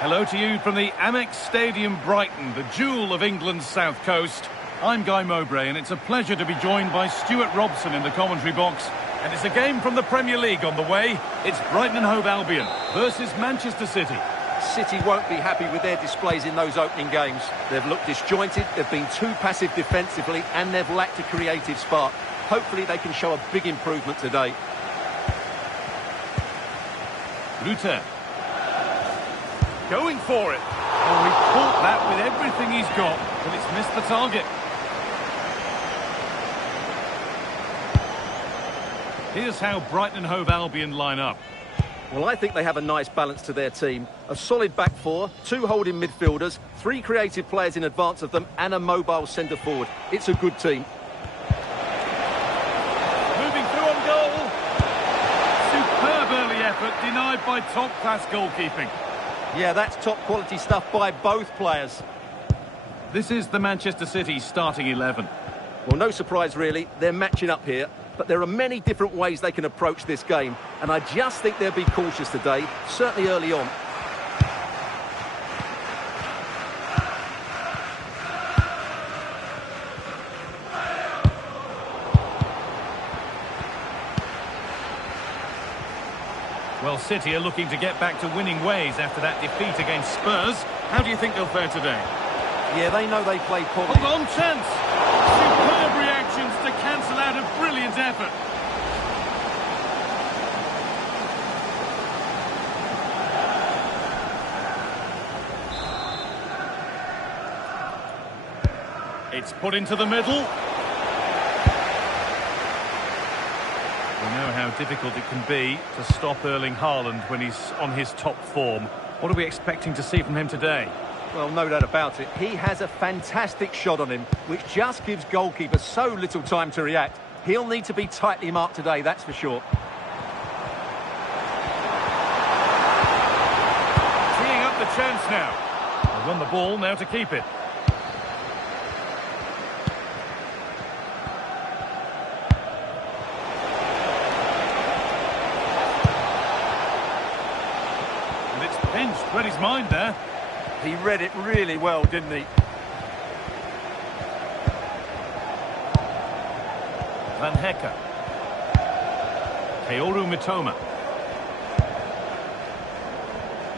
Hello to you from the Amex Stadium, Brighton, the jewel of England's south coast. I'm Guy Mowbray, and it's a pleasure to be joined by Stuart Robson in the commentary box. And it's a game from the Premier League on the way. It's Brighton and Hove Albion versus Manchester City. City won't be happy with their displays in those opening games. They've looked disjointed, they've been too passive defensively, and they've lacked a creative spark. Hopefully they can show a big improvement today. Rutter. Going for it. Oh, he caught that with everything he's got, but it's missed the target. Here's how Brighton and Hove Albion line up. Well, I think they have a nice balance to their team. A solid back four, two holding midfielders, three creative players in advance of them, and a mobile centre forward. It's a good team. Moving through on goal. Superb early effort, denied by top-class goalkeeping. Yeah, that's top-quality stuff by both players. This is the Manchester City starting 11. Well, no surprise, really. They're matching up here. But there are many different ways they can approach this game. And I just think they'll be cautious today, certainly early on. Well, City are looking to get back to winning ways after that defeat against Spurs. How do you think they'll fare today? Yeah, they know they played poorly. Hold on, chance! Superb reactions to cancel out a brilliant effort. It's put into the middle. We know how difficult it can be to stop Erling Haaland when he's on his top form. What are we expecting to see from him today? Well, no doubt about it. He has a fantastic shot on him, which just gives goalkeepers so little time to react. He'll need to be tightly marked today, that's for sure. Teeing up the chance now. They won the ball, now to keep it. And it's pinched, read his mind there. He read it really well, didn't he? Van Hecke. Kaoru Mitoma.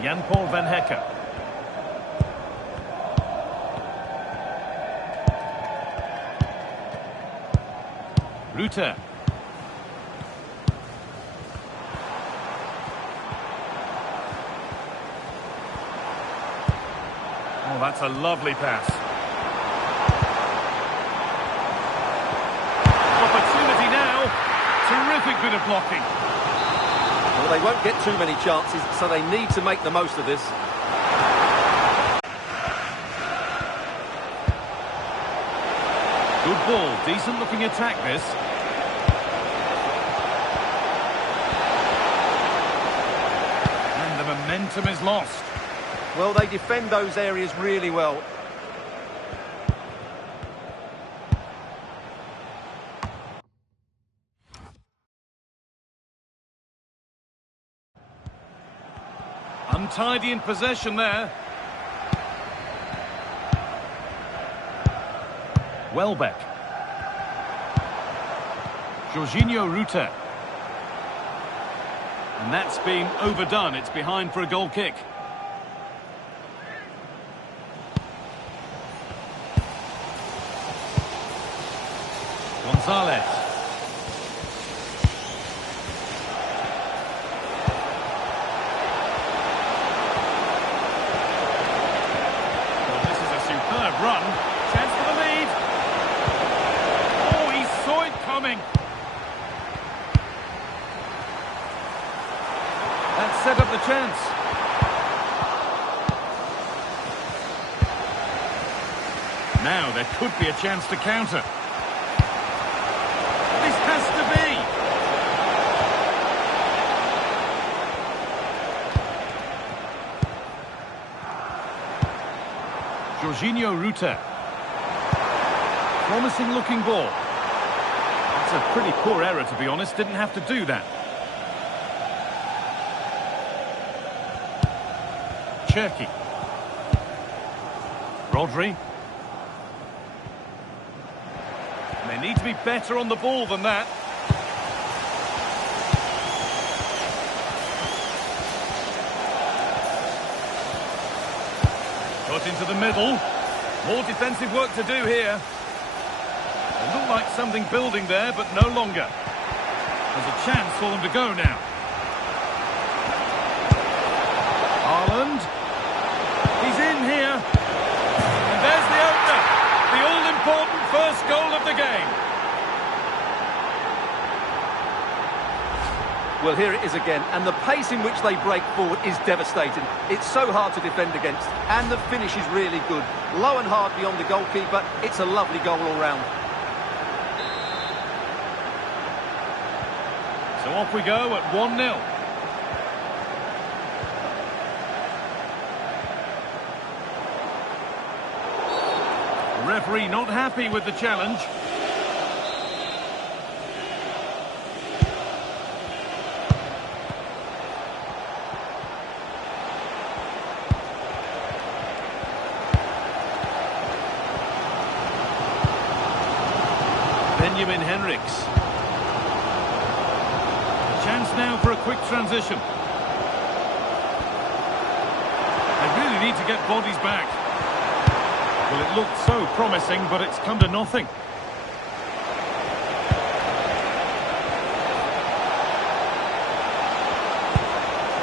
Jan-Paul Van Hecke. Rutter. Oh, that's a lovely pass. Opportunity now. Terrific bit of blocking. Well, they won't get too many chances, so they need to make the most of this. Good ball. Decent looking attack, this. And the momentum is lost. Well, they defend those areas really well. Untidy in possession there. Welbeck. Jorginho Rutter. And that's been overdone. It's behind for a goal kick. Gonzalez. Well, this is a superb run. Chance for the lead. Oh, he saw it coming. That set up the chance. Now there could be a chance to counter. This has to be. Jorginho Rutter. Promising looking ball. That's a pretty poor error, to be honest. Didn't have to do that. Cherki. Rodri. They need to be better on the ball than that. Put into the middle. More defensive work to do here. It looked like something building there, but no longer. There's a chance for them to go now. Haaland. He's in here. And there's the opener. The all-important first goal of the game. Well, here it is again, and the pace in which they break forward is devastating. It's so hard to defend against, and the finish is really good. Low and hard beyond the goalkeeper. It's a lovely goal all round. So off we go at 1-0. The referee not happy with the challenge. Benjamin Henrichs. Chance now for a quick transition. They really need to get bodies back. Well, it looked so promising, but it's come to nothing.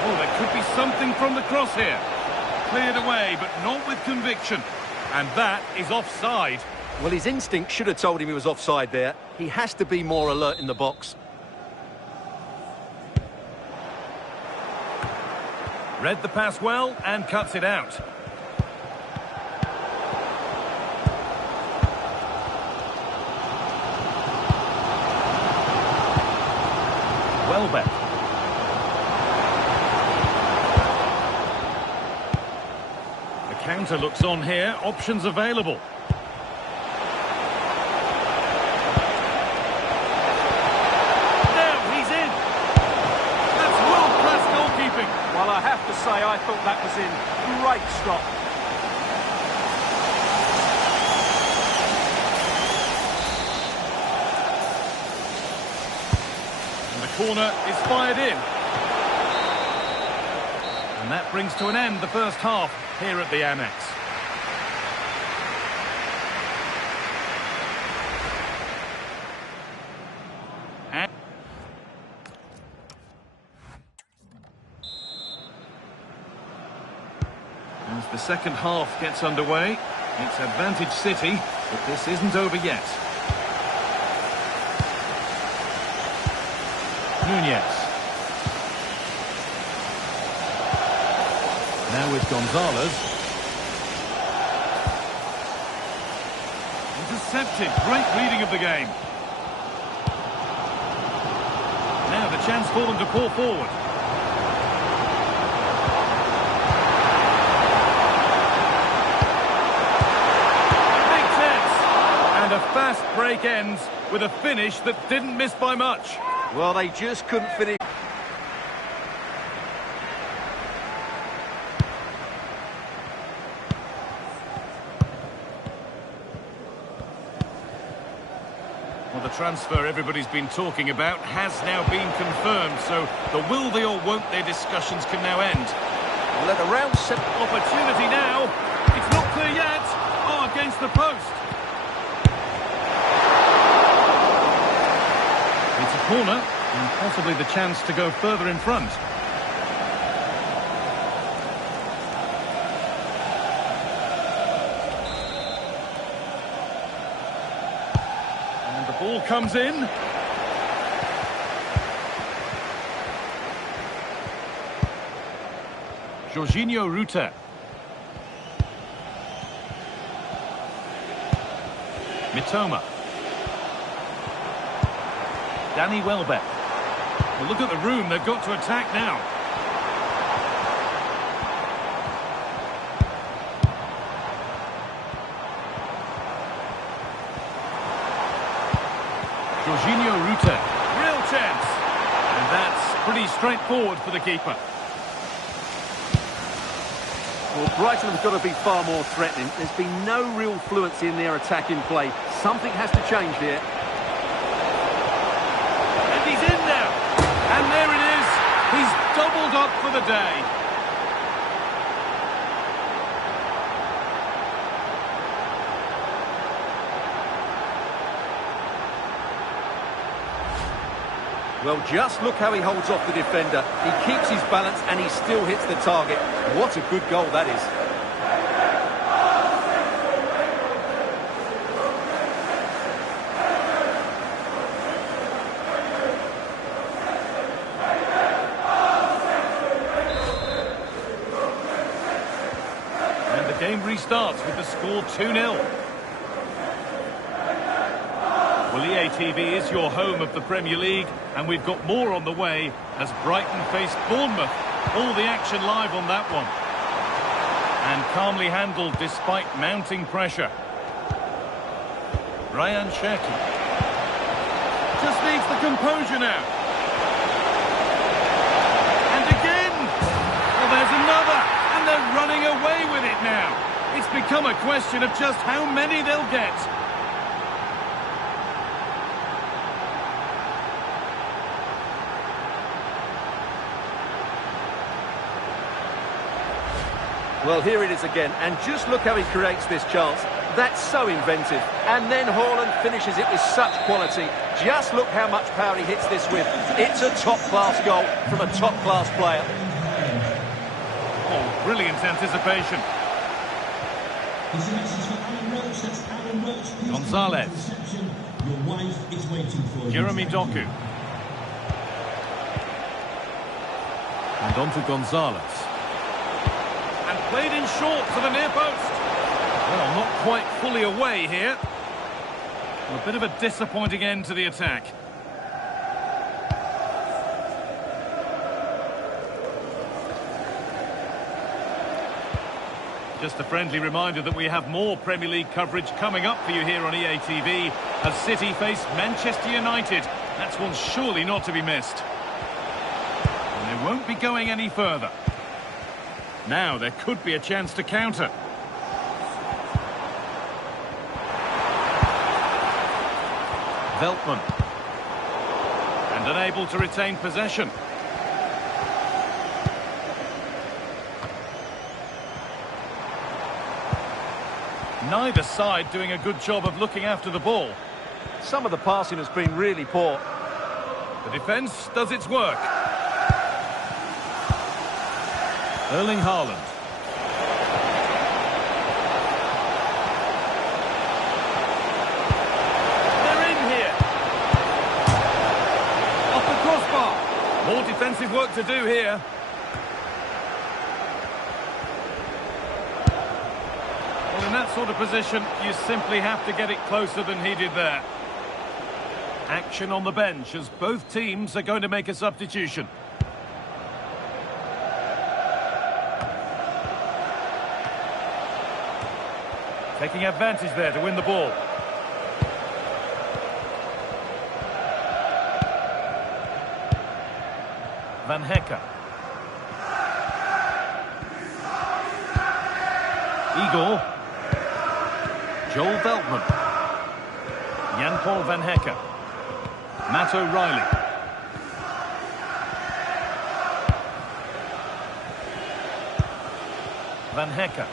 Oh, there could be something from the cross here. Cleared away, but not with conviction. And that is offside. Well, his instinct should have told him he was offside there. He has to be more alert in the box. Read the pass well and cuts it out. Welbeck. The counter looks on here. Options available. Well, I have to say, I thought that was in. Great stop. And the corner is fired in. And that brings to an end the first half here at the Amex. As the second half gets underway, it's advantage City, but this isn't over yet. Nunez. Now with Gonzalez. Intercepted. Great reading of the game. Now the chance for them to pour forward. And a fast break ends with a finish that didn't miss by much. Well, they just couldn't finish. Well, the transfer everybody's been talking about has now been confirmed, so the will they or won't they discussions can now end. Well, at around 7. Opportunity now. It's not clear yet. Oh, against the post. It's a corner, and possibly the chance to go further in front. And the ball comes in. Jorginho Rutter. Mitoma. Danny Welbeck. Well, look at the room. They've got to attack now. Jorginho Rutter. Real chance. And that's pretty straightforward for the keeper. Well, Brighton have got to be far more threatening. There's been no real fluency in their attacking play. Something has to change here. And he's in now. And there it is. He's doubled up for the day. Well, just look how he holds off the defender. He keeps his balance and he still hits the target. What a good goal that is. And the game restarts with the score 2-0. Well, EA TV is your home of the Premier League, and we've got more on the way as Brighton face Bournemouth. All the action live on that one. And calmly handled despite mounting pressure. Ryan Cherki. Just needs the composure now. And again! Well, there's another, and they're running away with it now. It's become a question of just how many they'll get. Well, here it is again, and just look how he creates this chance. That's so inventive. And then Haaland finishes it with such quality. Just look how much power he hits this with. It's a top-class goal from a top-class player. Oh, brilliant anticipation. Gonzalez. Jeremy Doku. And on to Gonzalez. And played in short to the near post. Well, not quite fully away here. A bit of a disappointing end to the attack. Just a friendly reminder that we have more Premier League coverage coming up for you here on EA TV as City face Manchester United. That's one surely not to be missed. And they won't be going any further. Now there could be a chance to counter. Veltman. And unable to retain possession. Neither side doing a good job of looking after the ball. Some of the passing has been really poor. The defence does its work. Erling Haaland. They're in here. Off the crossbar. More defensive work to do here. Well, in that sort of position, you simply have to get it closer than he did there. Action on the bench as both teams are going to make a substitution. Taking advantage there to win the ball. Van Hecke. Igor. Joel Veltman. Jan-Paul Van Hecke. Matt O'Reilly. Van Hecke.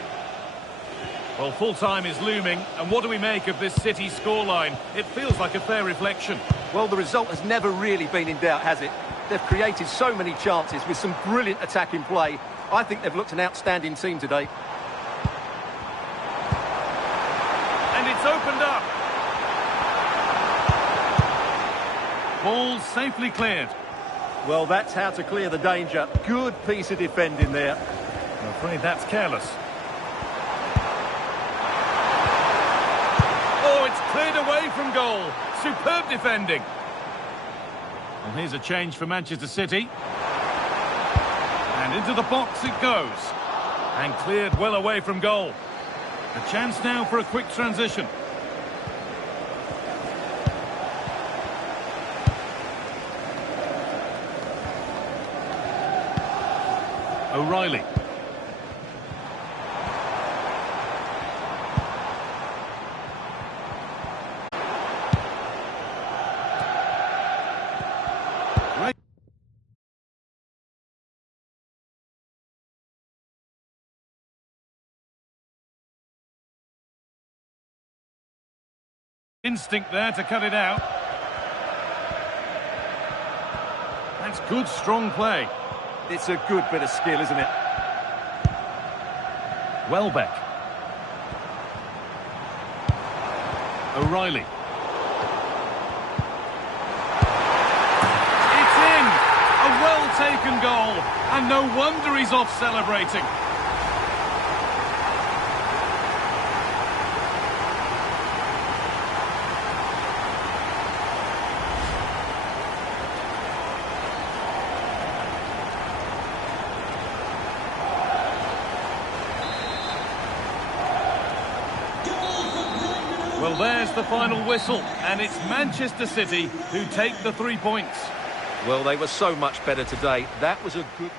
Well, full-time is looming, and what do we make of this City scoreline? It feels like a fair reflection. Well, the result has never really been in doubt, has it? They've created so many chances with some brilliant attacking play. I think they've looked an outstanding team today. And it's opened up. Ball safely cleared. Well, that's how to clear the danger. Good piece of defending there. I'm afraid that's careless. Oh, it's cleared away from goal. Superb defending. And here's a change for Manchester City. And into the box it goes. And cleared well away from goal. A chance now for a quick transition. O'Reilly. Instinct there to cut it out. That's good, strong play. It's a good bit of skill, isn't it? Welbeck. O'Reilly. It's in! A well-taken goal. And no wonder he's off celebrating. Well, there's the final whistle, and it's Manchester City who take the 3 points. Well, they were so much better today. That was a good...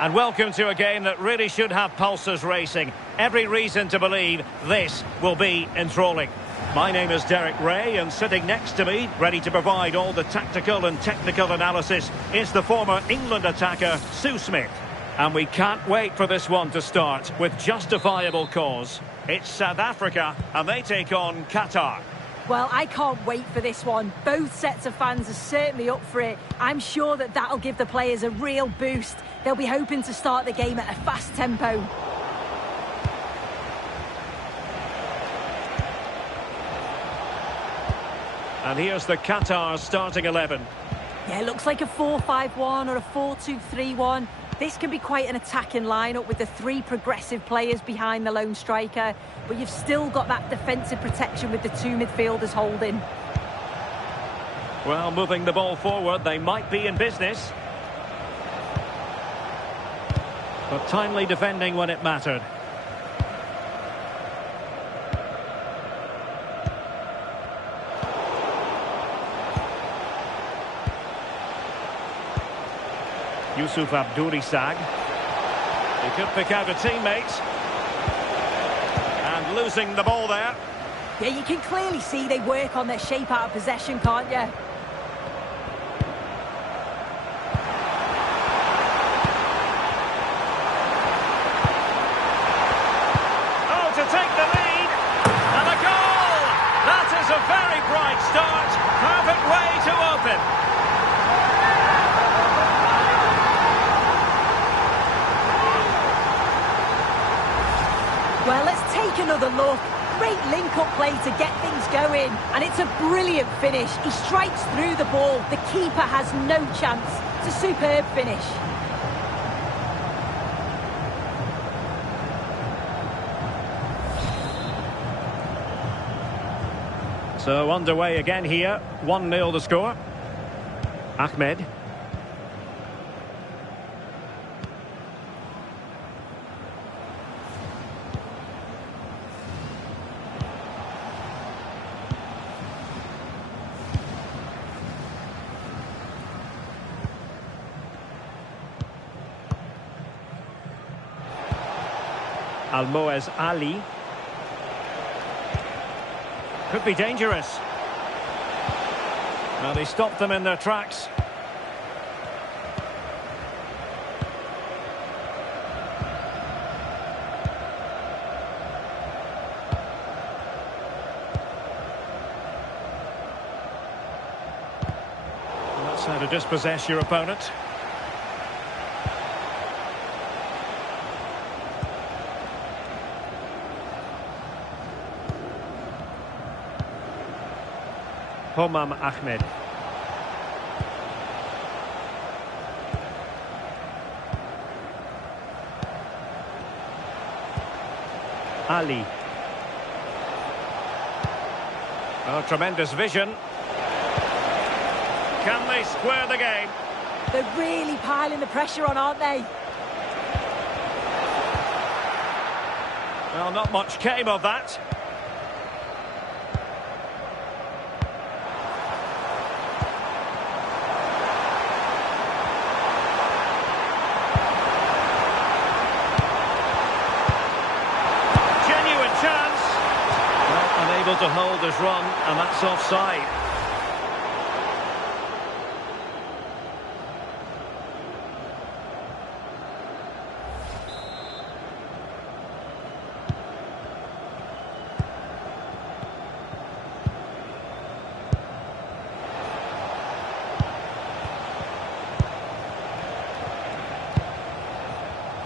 And welcome to a game that really should have pulses racing. Every reason to believe this will be enthralling. My name is Derek Ray, and sitting next to me, ready to provide all the tactical and technical analysis, is the former England attacker, Sue Smith. And we can't wait for this one to start with justifiable cause. It's South Africa, and they take on Qatar. Well, I can't wait for this one. Both sets of fans are certainly up for it. I'm sure that that'll give the players a real boost. They'll be hoping to start the game at a fast tempo. And here's the Qatar starting 11. Yeah, it looks like a 4-5-1 or a 4-2-3-1. This can be quite an attacking lineup with the three progressive players behind the lone striker, but you've still got that defensive protection with the two midfielders holding. Well, moving the ball forward, they might be in business. But timely defending when it mattered. Yusuf Abdurissag. He could pick out a teammate. And losing the ball there. Yeah, you can clearly see they work on their shape out of possession, can't you? Oh, to take the lead. And a goal! That is a very bright start. Perfect way to open. Well, let's take take another look. Great link-up play to get things going. And it's a brilliant finish. He strikes through the ball. The keeper has no chance. It's a superb finish. So underway again here. 1-0 the score. Ahmed. Almoez Ali. Could be dangerous. Well, they stopped them in their tracks. And that's how to dispossess your opponent. Homam Ahmed. Ali. Oh, tremendous vision. Can they square the game? They're really piling the pressure on, aren't they? Well, not much came of that. Unable to hold his run, and that's offside.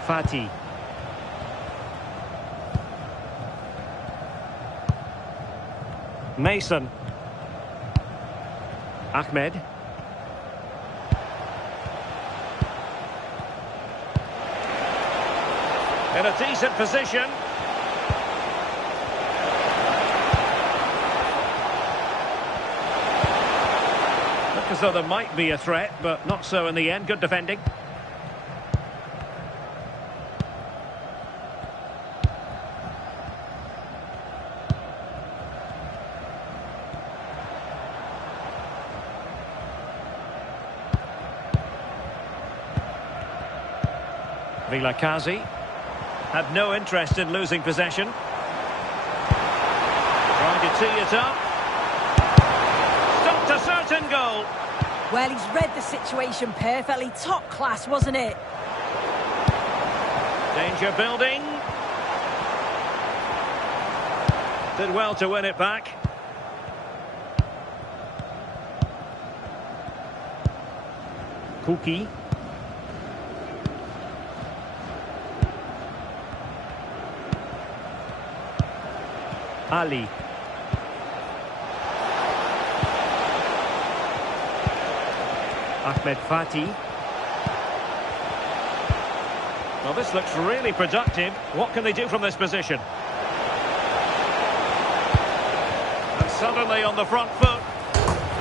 Fati. Mason. Ahmed. In a decent position. Look as though there might be a threat, but not so in the end. Good defending. Vilakazi had no interest in losing possession. Trying to tee it up. Stopped a certain goal. Well, he's read the situation perfectly. Top class, wasn't it? Danger building. Did well to win it back. Kuki. Ali. Ahmed Fati. Well, this looks really productive. What can they do from this position? And suddenly on the front foot.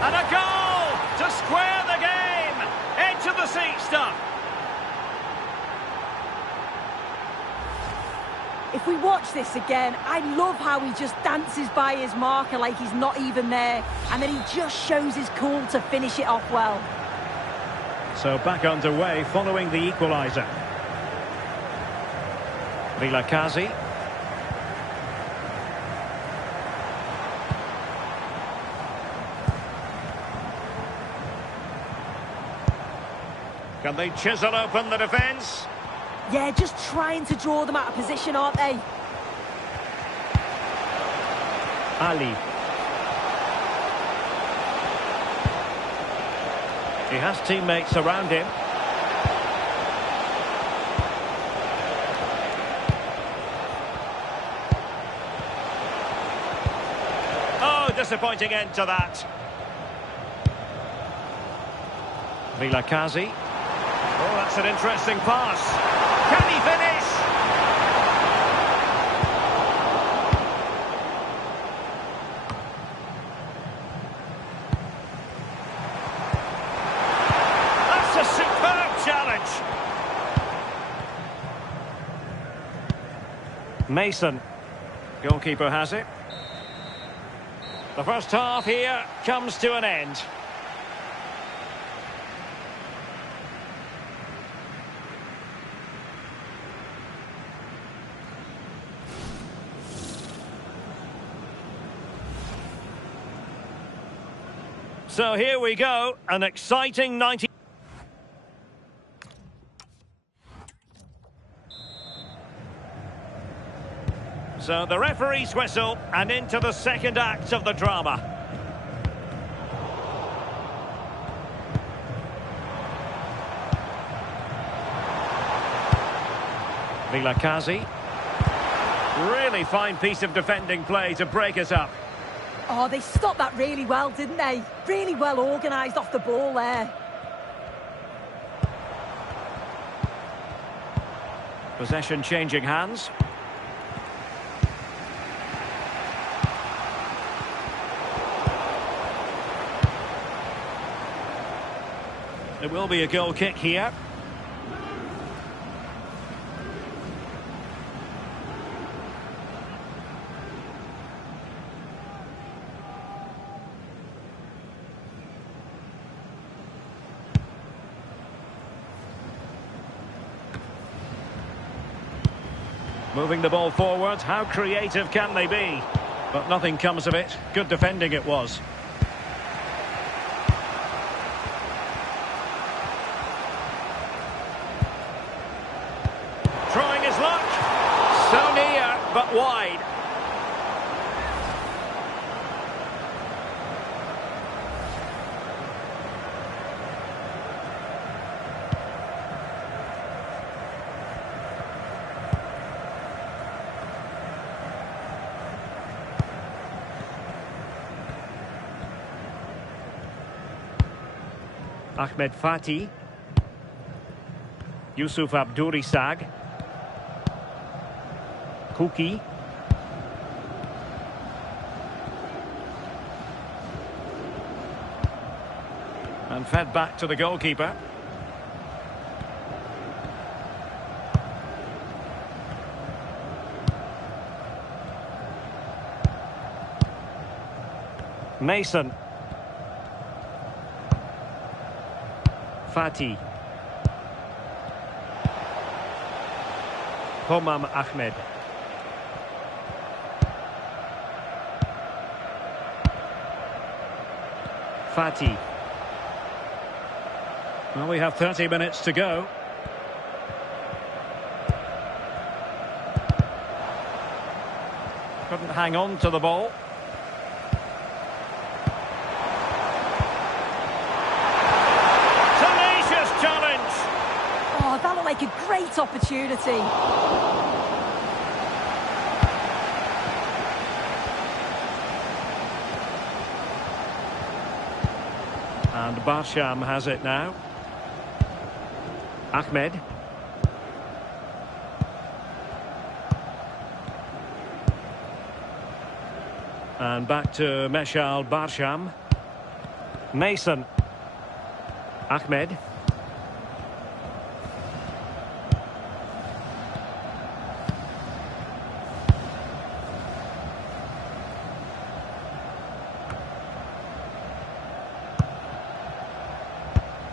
And a goal to square the game. Edge of the seat stuff. If we watch this again, I love how he just dances by his marker like he's not even there. And then he just shows his cool to finish it off well. So back underway following the equaliser. Vilakazi. Can they chisel open the defence? Yeah, just trying to draw them out of position, aren't they? Ali. He has teammates around him. disappointing end to that. Vilakazi. Oh, that's an interesting pass. Can he finish? That's a superb challenge. Mason. Goalkeeper has it. The first half here comes to an end. So here we go, an exciting 90... So the referee's whistle, and into the second act of the drama. Vilakazi. Really fine piece of defending play to break us up. Oh, they stopped that really well, didn't they? Really well organised off the ball there. Possession changing hands. There will be a goal kick here. Moving the ball forward, how creative can they be? But nothing comes of it. Good defending it was. Trying his luck. So near, but wide. Ahmed Fati. Yusuf Abdurisag. Kuki. And fed back to the goalkeeper. Mason. Fati. Homam Ahmed. Fati. Well, we have 30 minutes to go. Couldn't hang on to the ball. Like a great opportunity. And Barsham has it now. Ahmed. And back to Meshal Barsham. Mason. Ahmed.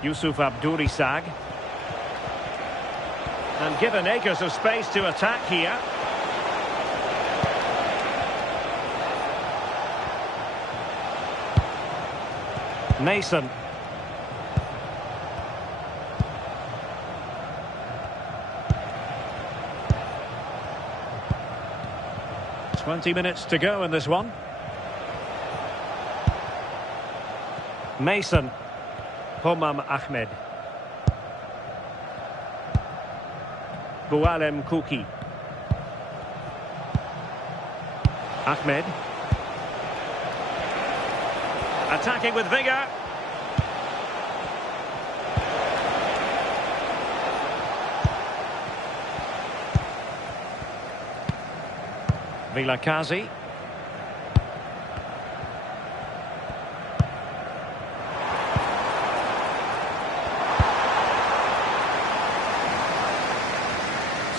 Yusuf Abdurisag. And given acres of space to attack here. Mason. "20 minutes to go in this one. Mason. Homam Ahmed. Boualem Kuki. Ahmed. Attacking with vigour. Vilakazi.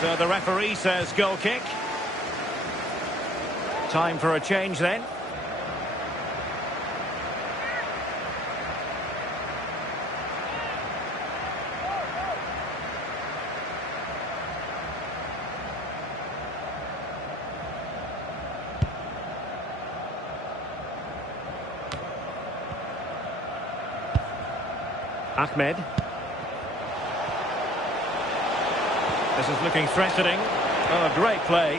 So the referee says goal kick. Time for a change then. Ahmed. This is looking threatening. Oh, great play.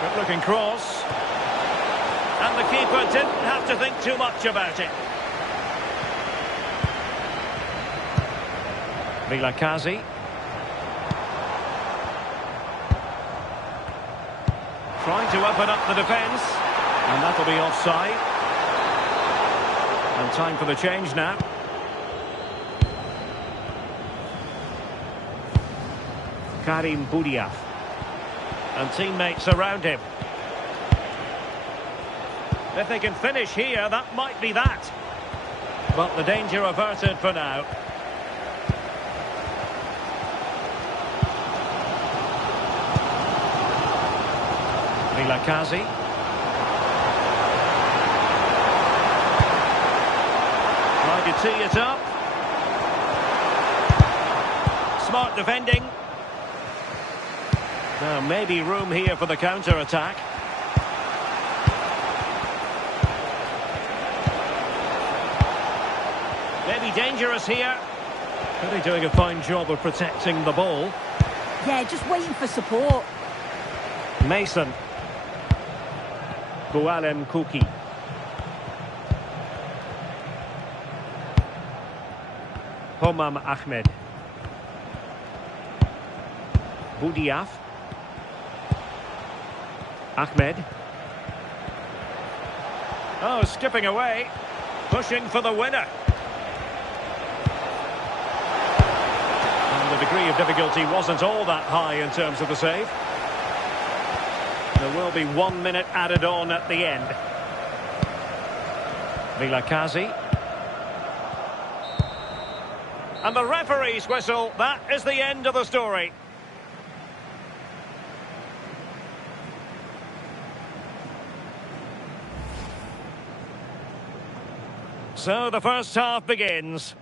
Good looking cross. And the keeper didn't have to think too much about it. Vilakazi. Trying to open up the defence. And that'll be offside. And time for the change now. Karim Boudiaf. And teammates around him. If they can finish here, that might be that. But the danger averted for now. Vilakazi. Trying to tee it up. Smart defending. Now maybe room here for the counter-attack. Maybe dangerous here. Really doing a fine job of protecting the ball. Yeah, just waiting for support. Mason. Boualem Kouki. Homam Ahmed. Boudiaf. Ahmed. Oh, skipping away. Pushing for the winner. And the degree of difficulty wasn't all that high in terms of the save. There will be 1 minute added on at the end. Vilakazi. And the referee's whistle. That is the end of the story. So the first half begins.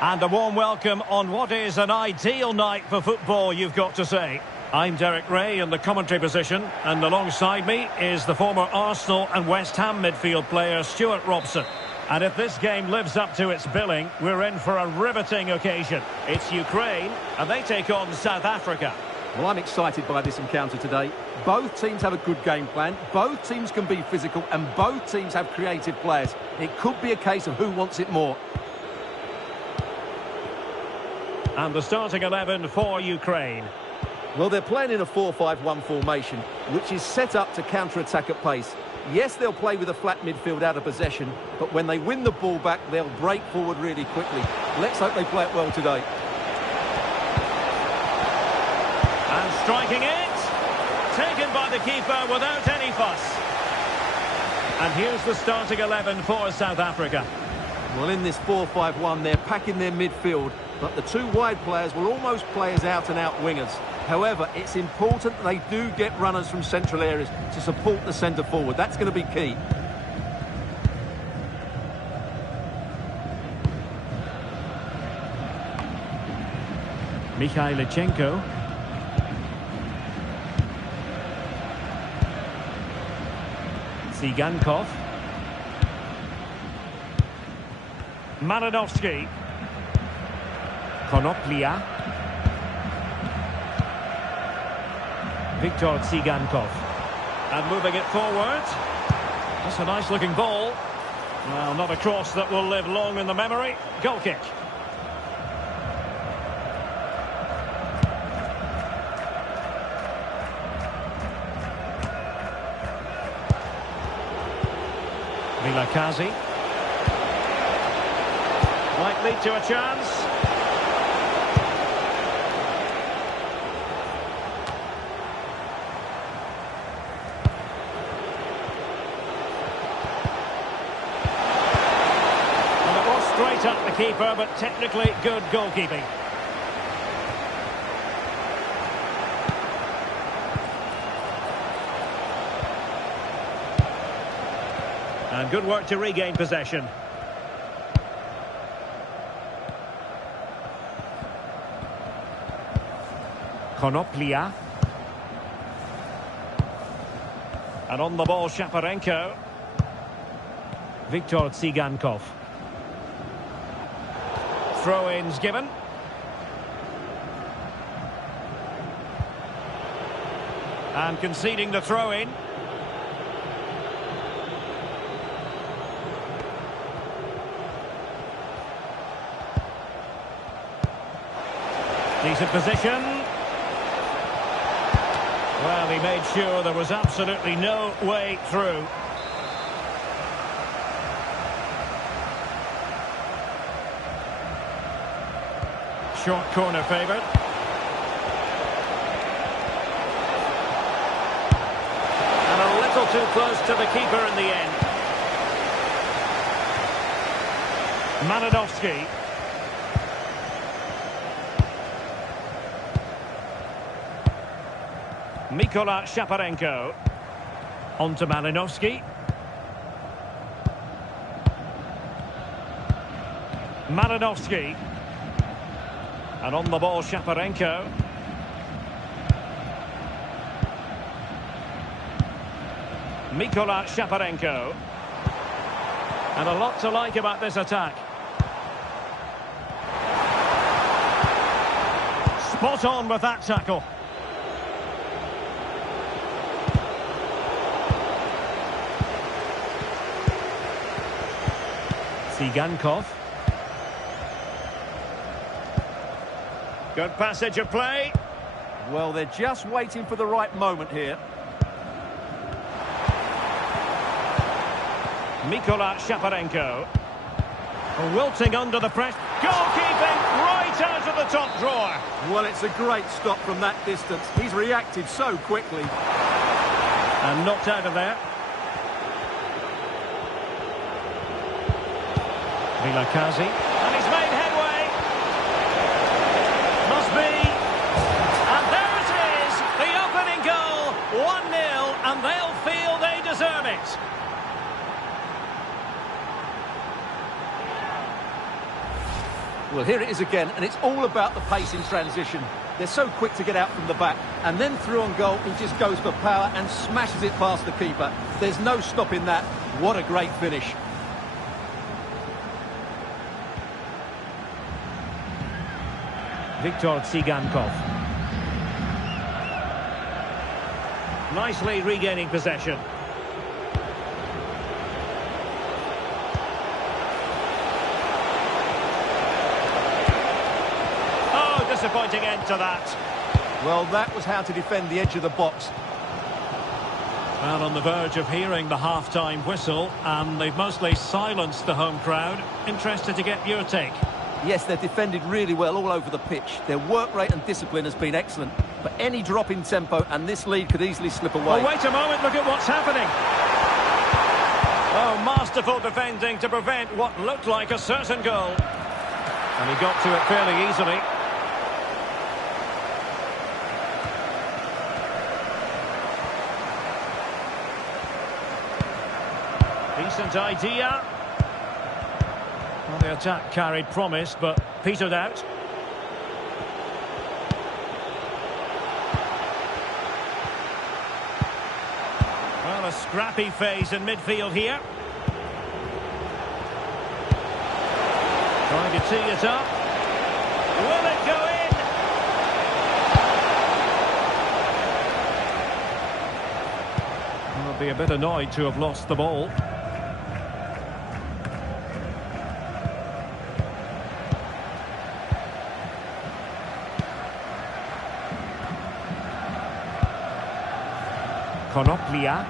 And a warm welcome on what is an ideal night for football, you've got to say. I'm Derek Ray in the commentary position, and alongside me is the former Arsenal and West Ham midfield player Stuart Robson. And if this game lives up to its billing, we're in for a riveting occasion. It's Ukraine, and they take on South Africa. Well, I'm excited by this encounter today. Both teams have a good game plan, both teams can be physical, and both teams have creative players. It could be a case of who wants it more. And the starting 11 for Ukraine. Well, they're playing in a 4-5-1 formation, which is set up to counter-attack at pace. Yes, they'll play with a flat midfield out of possession, but when they win the ball back, they'll break forward really quickly. Let's hope they play it well today. And striking it. Taken by the keeper without any fuss. And here's the starting 11 for South Africa. Well, in this 4-5-1, they're packing their midfield, but the two wide players will almost play as out-and-out wingers. However, it's important that they do get runners from central areas to support the centre forward. That's going to be key. Mikhailichenko. Tsigankov. Malinovsky. Konoplia. Viktor Tsigankov. And moving it forward. That's a nice looking ball. Well, not a cross that will live long in the memory. Goal kick. Vilakazi. Might lead to a chance. And it was straight at the keeper, but technically good goalkeeping. And good work to regain possession. Konoplia. And on the ball, Shaparenko. Viktor Tsigankov. Throw-ins given. And conceding the throw-in. Decent position. Well, he made sure there was absolutely no way through. Short corner favoured. And a little too close to the keeper in the end. Malinovsky. Mykola Shaparenko. On to Malinovsky. Malinovsky. And on the ball, Shaparenko. Mykola Shaparenko. And a lot to like about this attack. Spot on with that tackle. Tsigankov. Good passage of play. Well, they're just waiting for the right moment here. Mykola Shaparenko. Wilting under the press. Goalkeeping right out of the top drawer. Well, it's a great stop from that distance. He's reacted so quickly. And knocked out of there. Vilakazi. And he's made headway. Must be. And there it is. The opening goal. 1-0. And they'll feel they deserve it. Well, here it is again, and it's all about the pace in transition. They're so quick to get out from the back, and then through on goal, he just goes for power and smashes it past the keeper. There's no stopping that. What a great finish. Viktor Tsigankov. Nicely regaining possession. Oh, disappointing end to that. Well, that was how to defend the edge of the box. Well, on the verge of hearing the half-time whistle, and they've mostly silenced the home crowd. Interested to get your take. Yes, they've defended really well all over the pitch. Their work rate and discipline has been excellent. But any drop in tempo and this lead could easily slip away. Oh, wait a moment, look at what's happening. Oh, masterful defending to prevent what looked like a certain goal. And he got to it fairly easily. Decent idea. Well, the attack carried promise, but petered out. Well, a scrappy phase in midfield here. Trying to tee it up. Will it go in? I'll be a bit annoyed to have lost the ball. Konoplia.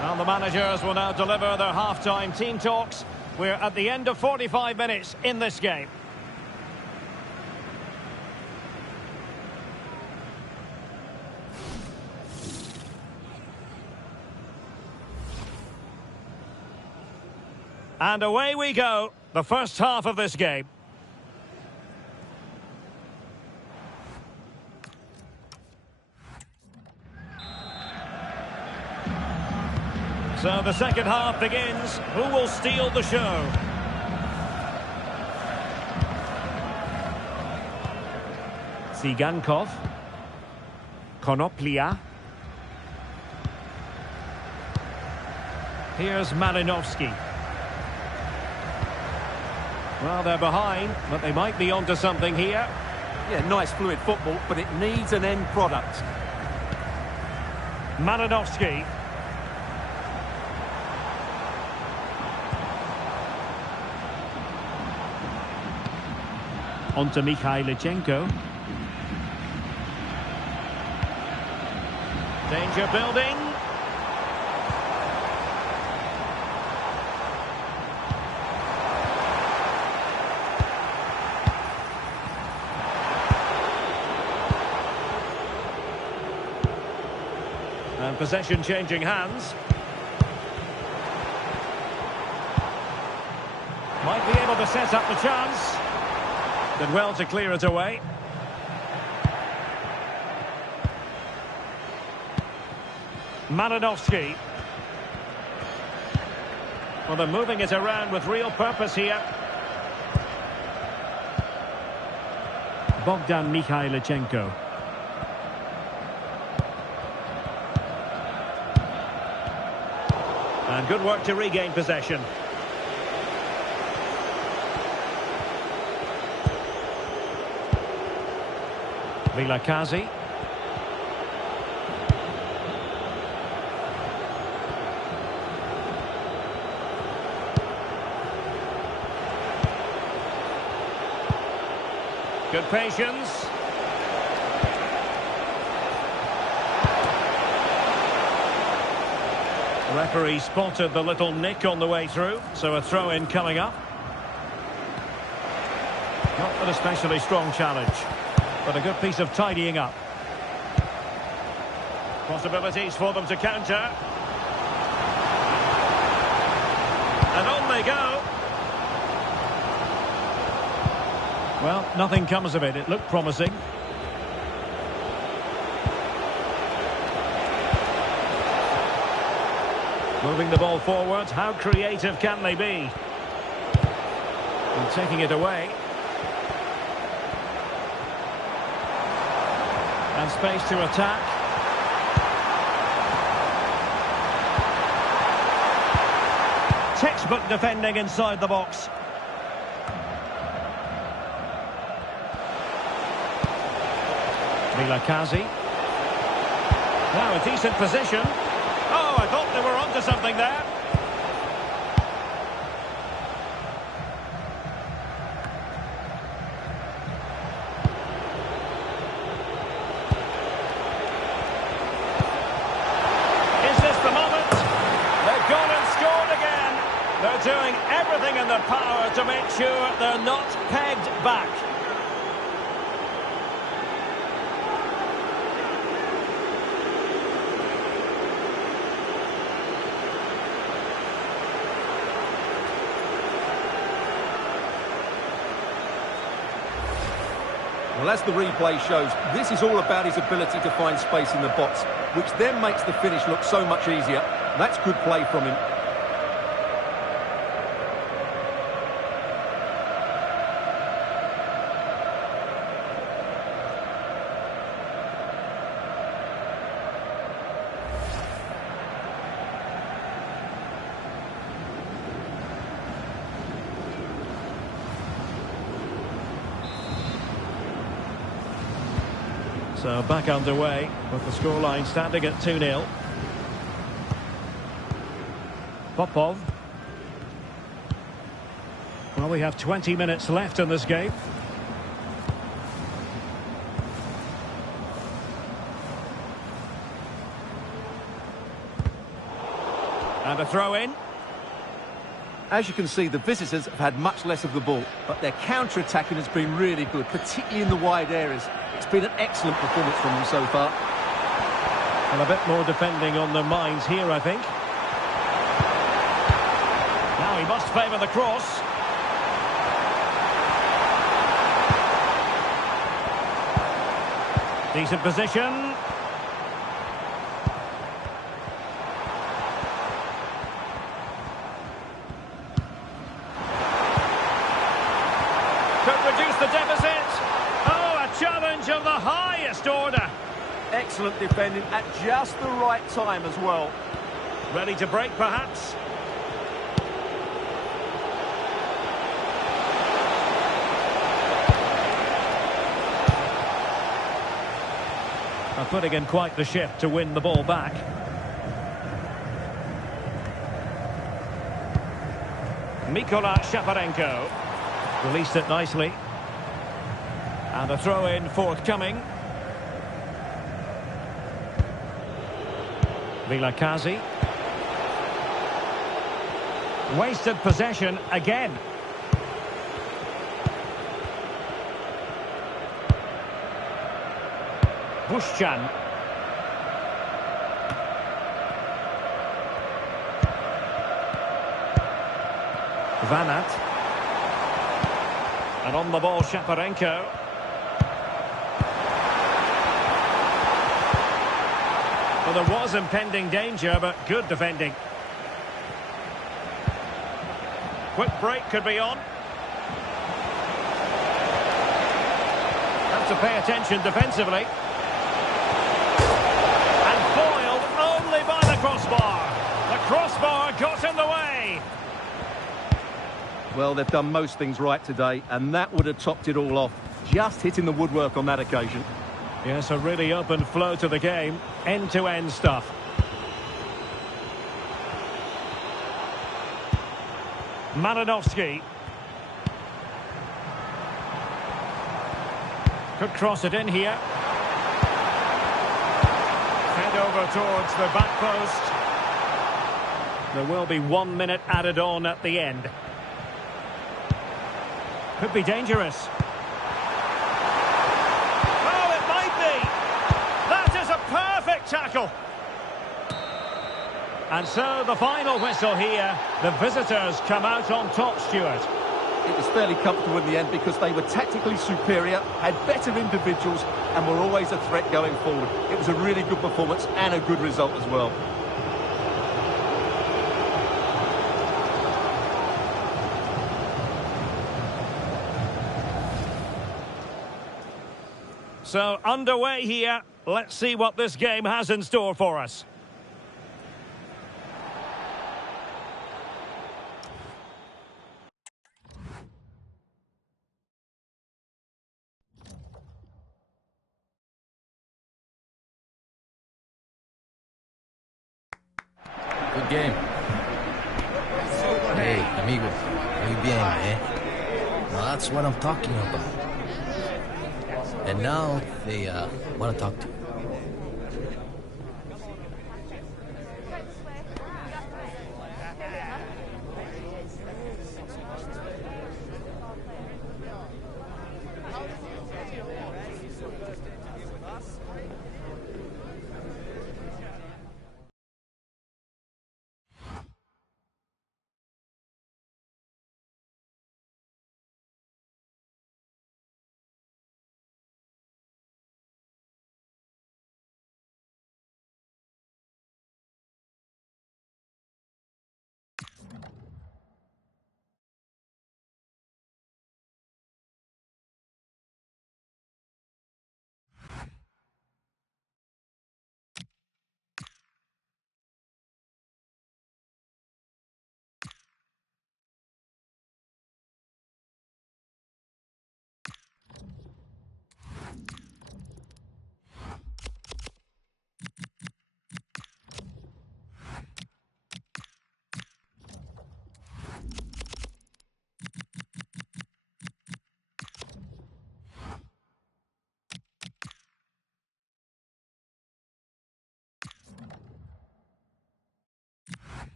And the managers will now deliver their half-time team talks. We're at the end of 45 minutes in this game. And away we go, the first half of this game. So the second half begins. Who will steal the show? Tsigankov. Konoplia. Here's Malinovsky. Well, they're behind, but they might be onto something here. Yeah, nice fluid football, but it needs an end product. Malinovsky. On to Mikhailichenko. Danger building. And possession changing hands. Might be able to set up the chance. Did well to clear it away. Malinovsky. Well, they're moving it around with real purpose here. Bogdan Mikhailichenko. And good work to regain possession. Vilakazi. Good patience. The referee spotted the little nick on the way through, so a throw-in coming up. Not an especially strong challenge, but a good piece of tidying up. Possibilities for them to counter. And on they go. Well, nothing comes of it. It looked promising. Moving the ball forward. How creative can they be? And taking it away. And space to attack. Textbook defending inside the box. Vilakazi. Now a decent position. Oh, I thought they were onto something there. Is this the moment? They've gone and scored again. They're doing everything in their power to make sure they're not pegged back. Well, as the replay shows, this is all about his ability to find space in the box, which then makes the finish look so much easier. That's good play from him. So back underway with the scoreline standing at 2-0. Popov. Well, we have 20 minutes left in this game. And a throw in. As you can see, the visitors have had much less of the ball, but their counter-attacking has been really good, particularly in the wide areas. It's been an excellent performance from them so far. And a bit more defending on their minds here, I think. Now he must favour the cross. Decent position. Could reduce the deficit. Oh, a challenge of the highest order. Excellent defending at just the right time as well. Ready to break, perhaps? Are putting in quite the shift to win the ball back. Mykola Shaparenko. Released it nicely. And a throw-in forthcoming. Vilakazi. Wasted possession again. Bushchan. Vanat. And on the ball, Shaparenko. Well, there was impending danger, but good defending. Quick break could be on. Have to pay attention defensively. And foiled only by the crossbar. The crossbar got in the way. Well, they've done most things right today, and that would have topped it all off. Just hitting the woodwork on that occasion. Yes, a really open flow to the game. End-to-end stuff. Malinovsky. Could cross it in here. Head over towards the back post. There will be 1 minute added on at the end. Could be dangerous. Oh, it might be. That is a perfect tackle. And so the final whistle here. The visitors come out on top, Stuart. It was fairly comfortable in the end because they were tactically superior, had better individuals, and were always a threat going forward. It was a really good performance and a good result as well. So underway here. Let's see what this game has in store for us. Good game. Hey, amigo. Muy bien, man. Well, that's what I'm talking about. And now they want to talk to you.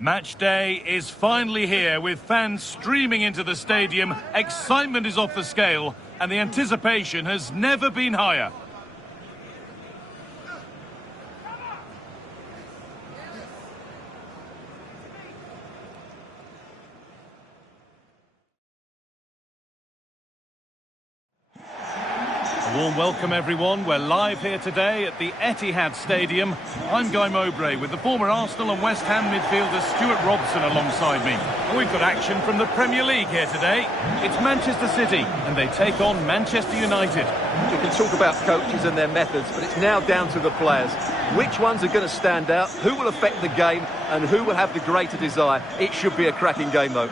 Match day is finally here with fans streaming into the stadium. Excitement is off the scale and the anticipation has never been higher. A warm welcome, everyone. We're live here today at the Etihad Stadium. I'm Guy Mowbray with the former Arsenal and West Ham midfielder Stuart Robson alongside me. And we've got action from the Premier League here today. It's Manchester City and they take on Manchester United. We can talk about coaches and their methods, but it's now down to the players. Which ones are going to stand out, who will affect the game, and who will have the greater desire? It should be a cracking game, though.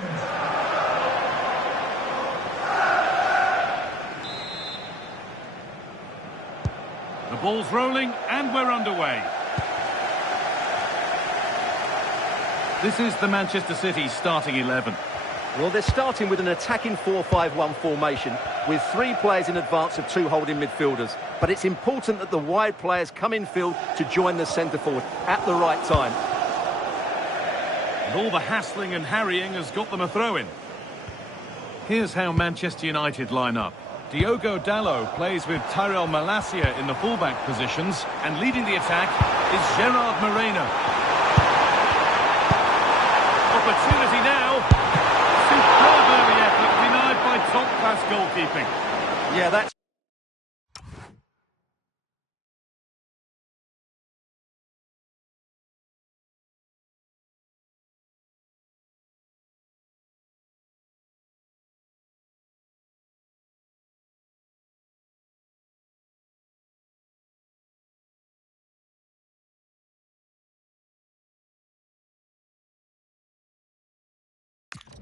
The ball's rolling and we're underway. This is the Manchester City starting 11. Well, they're starting with an attacking 4-5-1 formation with 3 players in advance of 2 holding midfielders. But it's important that the wide players come in field to join the centre forward at the right time. And all the hassling and harrying has got them a throw-in. Here's how Manchester United line up. Diogo Dalot plays with Tyrell Malacia in the fullback positions, and leading the attack is Gerard Moreno. Opportunity now. Superb early effort denied by top-class goalkeeping. Yeah, that's...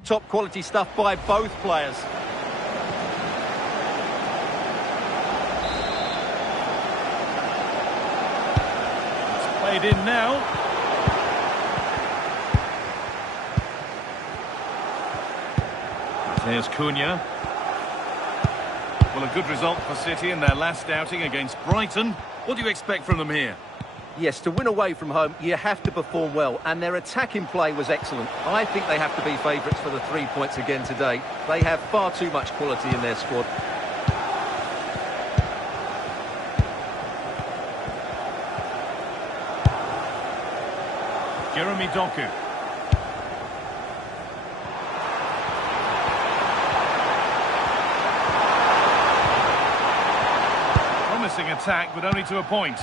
top quality stuff by both players. It's played in now. There's Cunha. Well, a good result for City in their last outing against Brighton. What do you expect from them here? Yes, to win away from home, you have to perform well, and their attacking play was excellent. I think they have to be favourites for the 3 points again today. They have far too much quality in their squad. Jeremy Doku. Promising attack, but only to a point.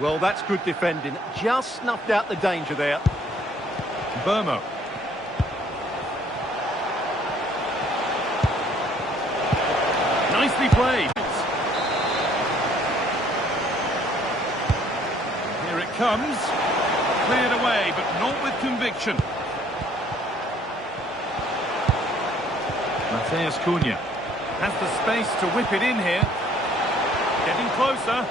Well, that's good defending. Just snuffed out the danger there. Burmo. Nicely played. Here it comes. Cleared away, but not with conviction. Matheus Cunha has the space to whip it in here. Getting closer.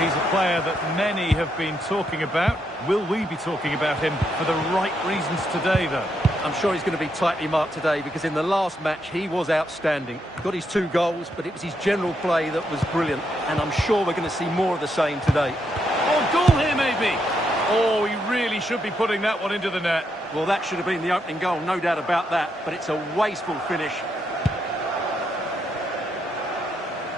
He's a player that many have been talking about. Will we be talking about him for the right reasons today, though? I'm sure he's going to be tightly marked today because in the last match he was outstanding. Got his 2 goals, but it was his general play that was brilliant. And I'm sure we're going to see more of the same today. Oh, goal here maybe. Oh, he really should be putting that one into the net. Well, that should have been the opening goal, no doubt about that. But it's a wasteful finish.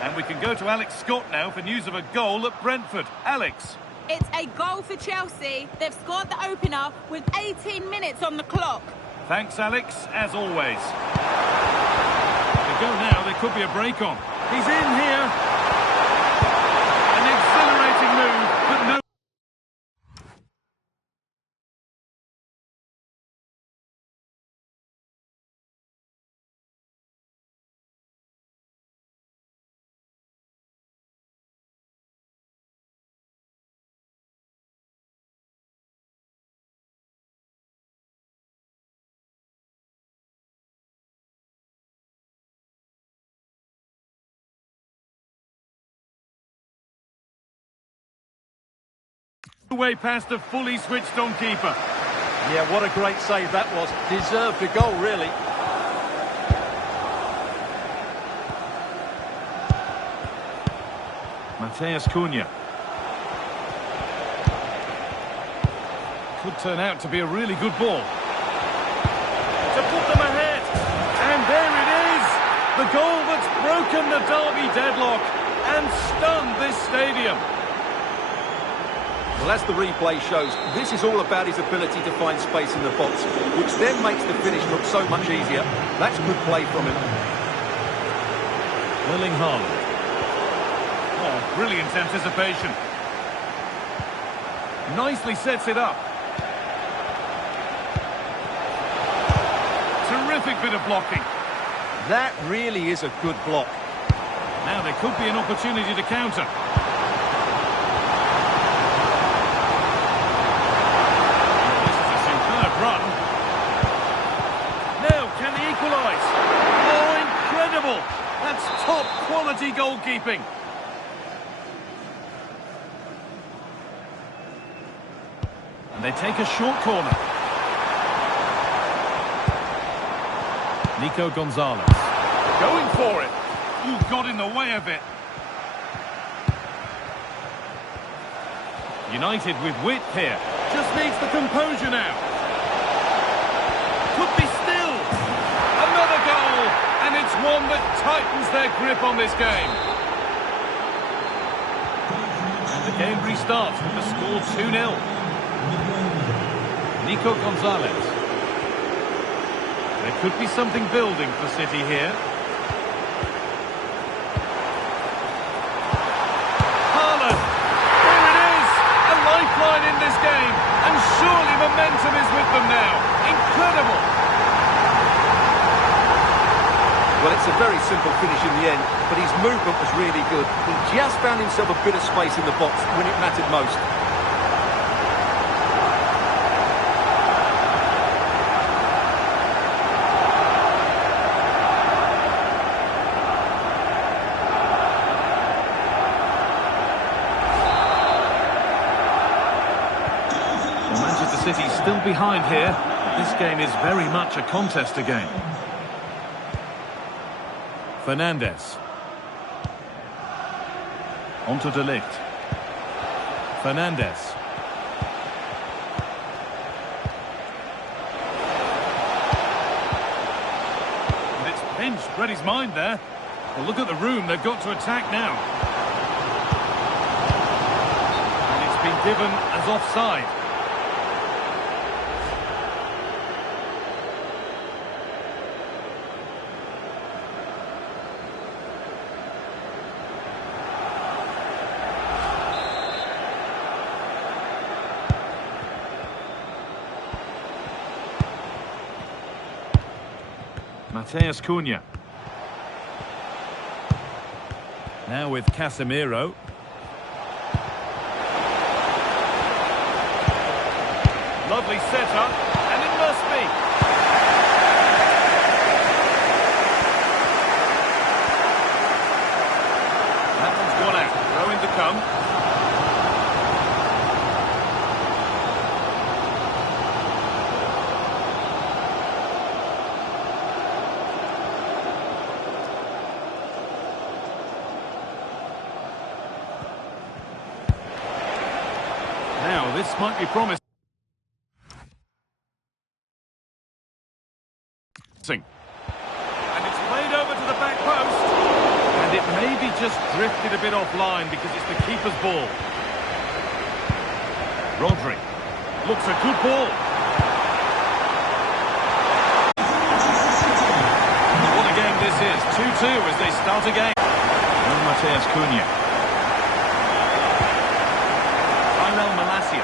And we can go to Alex Scott now for news of a goal at Brentford. Alex. It's a goal for Chelsea. They've scored the opener with 18 minutes on the clock. Thanks, Alex, as always. They go now, there could be a break on. He's in here. An exhilarating move, but no... way past a fully switched on keeper. Yeah, what a great save that was. Deserved a goal, really. Matheus Cunha. Could turn out to be a really good ball. To put them ahead. And there it is. The goal that's broken the derby deadlock and stunned this stadium. Well, as the replay shows, this is all about his ability to find space in the box, which then makes the finish look so much easier. That's good play from him. Erling Haaland. Oh, brilliant anticipation. Nicely sets it up. Terrific bit of blocking. That really is a good block. Now there could be an opportunity to counter. That's top quality goalkeeping. And they take a short corner. Nico Gonzalez. Going for it. Ooh, got in the way of it. United with width here. Just needs the composure now. Could be still. Another goal. And it's one that tightens their grip on this game. And the game restarts with the score 2-0. Nico Gonzalez. There could be something building for City here. Haaland. There it is. A lifeline in this game. And surely momentum is with them now. Incredible. Well, it's a very simple finish in the end, but his movement was really good. He just found himself a bit of space in the box when it mattered most. Well, Manchester City still behind here. This game is very much a contest again. Fernandes. Onto De Ligt. Fernandes. And it's pinched, read his mind there. Well, look at the room, they've got to attack now. And it's been given as offside. Mateus Cunha. Now with Casemiro. Lovely setup, and it must be. That one's gone out. Throw in to come. Now, this might be promising. And it's played over to the back post. And it maybe just drifted a bit offline because it's the keeper's ball. Rodri. Looks a good ball. What a game this is. 2-2 as they start again. And Mateus Cunha. Tyrell Malacia.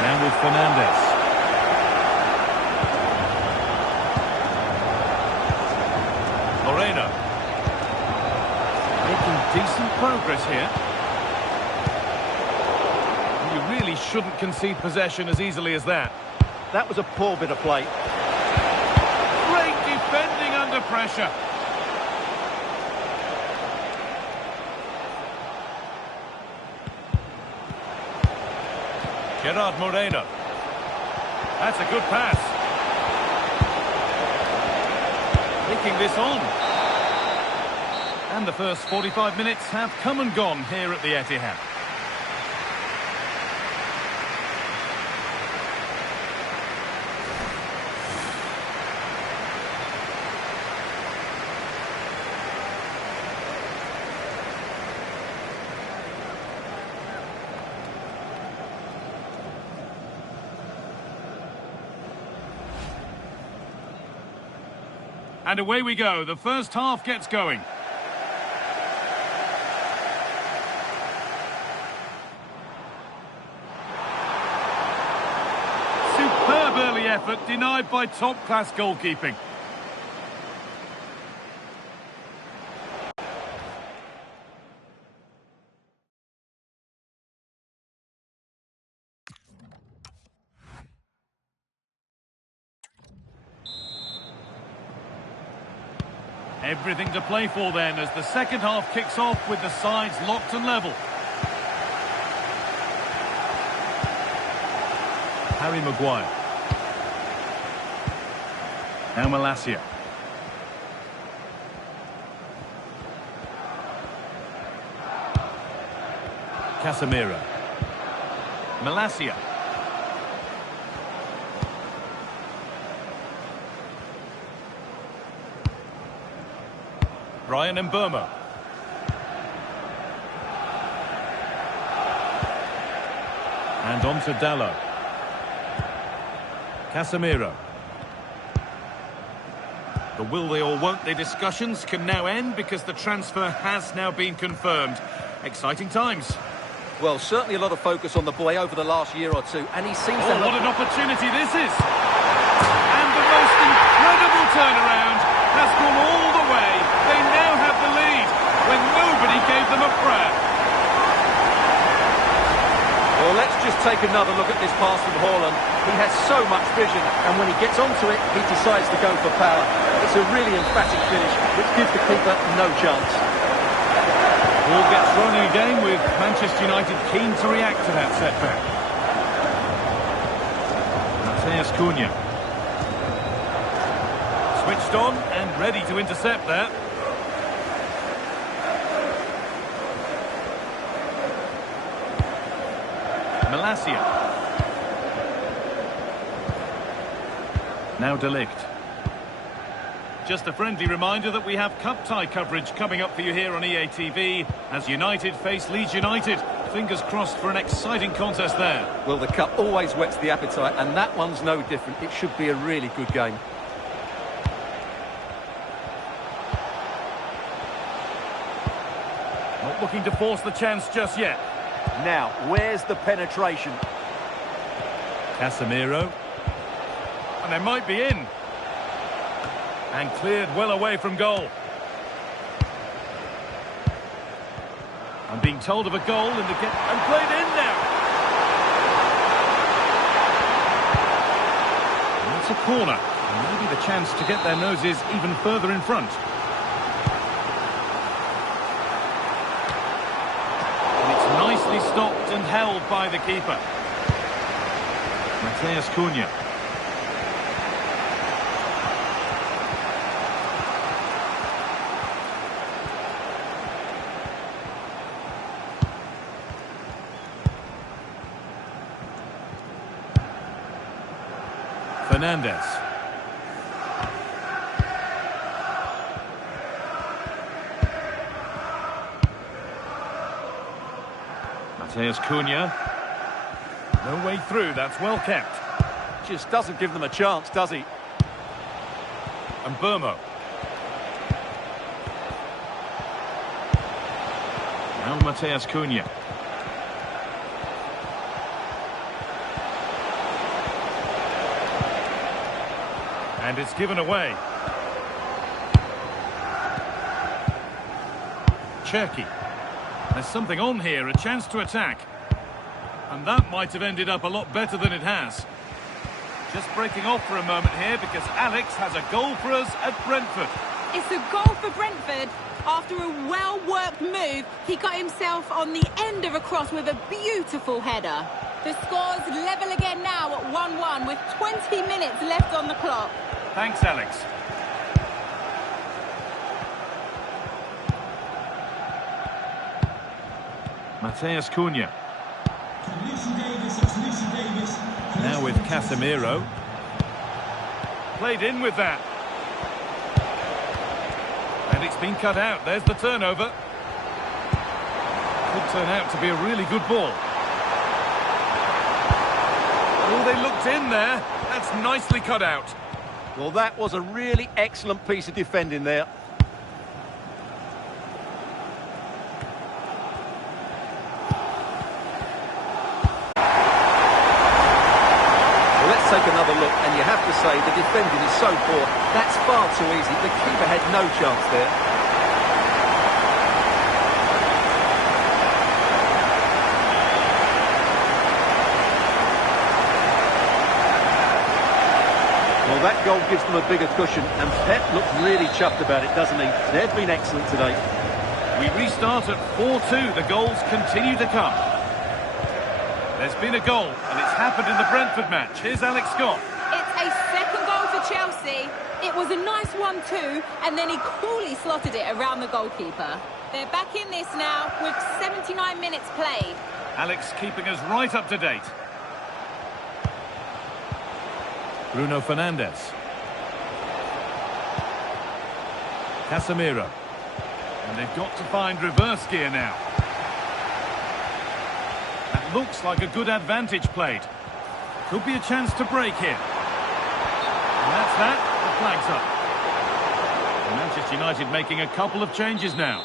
Now with Fernandes. Moreno. Making decent progress here. You really shouldn't concede possession as easily as that. That was a poor bit of play. Great defending under pressure. Gerard Moreno. That's a good pass. Taking this on. And the first 45 minutes have come and gone here at the Etihad. And away we go. The first half gets going. Superb early effort denied by top-class goalkeeping. Everything to play for then as the second half kicks off with the sides locked and level. Harry Maguire. Now Malacia. Casemiro. Malacia. Bryan Mbeumo. And on to Dalot. Casemiro. The will they or won't they discussions can now end because the transfer has now been confirmed. Exciting times. Well, certainly a lot of focus on the boy over the last year or two, and he seems to... Oh, what an opportunity this is! And the most incredible turnaround has gone all the way. They now have the lead when nobody gave them a prep. Well, let's just take another look at this pass from Haaland. He has so much vision, and when he gets onto it, he decides to go for power. It's a really emphatic finish, which gives the keeper no chance. Ball gets running again with Manchester United keen to react to that setback. Mateus Cunha. Switched on and ready to intercept that. Malacia. Now De Ligt. Just a friendly reminder that we have cup tie coverage coming up for you here on EA TV as United face Leeds United. Fingers crossed for an exciting contest there. Well, the cup always whets the appetite, and that one's no different. It should be a really good game. Not looking to force the chance just yet. Now, where's the penetration? Casemiro. And they might be in. And cleared well away from goal. I'm being told of a goal in the game. And played in now. And it's a corner. And maybe the chance to get their noses even further in front. And it's nicely stopped and held by the keeper. Matheus Cunha. Fernandes. Matheus Cunha. No way through, that's well kept. Just doesn't give them a chance, does he? And Burmo. Now Matheus Cunha. And it's given away. Cherki. There's something on here, a chance to attack. And that might have ended up a lot better than it has. Just breaking off for a moment here because Alex has a goal for us at Brentford. It's a goal for Brentford. After a well-worked move, he got himself on the end of a cross with a beautiful header. The score's level again now at 1-1 with 20 minutes left on the clock. Thanks, Alex. Matheus Cunha. Now with Casemiro. Played in with that. And it's been cut out. There's the turnover. Could turn out to be a really good ball. Oh, they looked in there. That's nicely cut out. Well, that was a really excellent piece of defending there. Well, let's take another look, and you have to say the defending is so poor. That's far too easy. The keeper had no chance there. Well, that goal gives them a bigger cushion, and Pep looks really chuffed about it, doesn't he? They've been excellent today. We restart at 4-2. The goals continue to come. There's been a goal, and it's happened in the Brentford match. Here's Alex Scott. It's a second goal for Chelsea. It was a nice 1-2, and then he coolly slotted it around the goalkeeper. They're back in this now with 79 minutes played. Alex keeping us right up to date. Bruno Fernandes. Casemiro. And they've got to find reverse gear now. That looks like a good advantage played. Could be a chance to break here. And that's that. The flag's up. And Manchester United making a couple of changes now.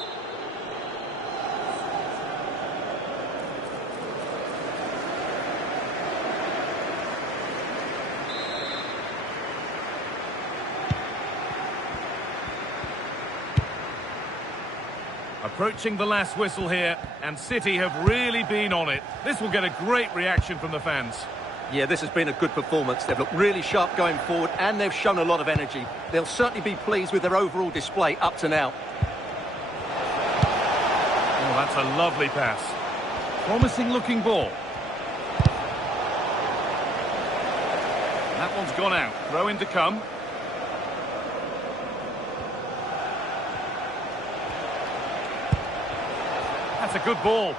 Approaching the last whistle here, and City have really been on it. This will get a great reaction from the fans. Yeah, this has been a good performance. They've looked really sharp going forward, and they've shown a lot of energy. They'll certainly be pleased with their overall display up to now. Oh, that's a lovely pass. Promising looking ball. That one's gone out. Throw in to come. That's a good ball.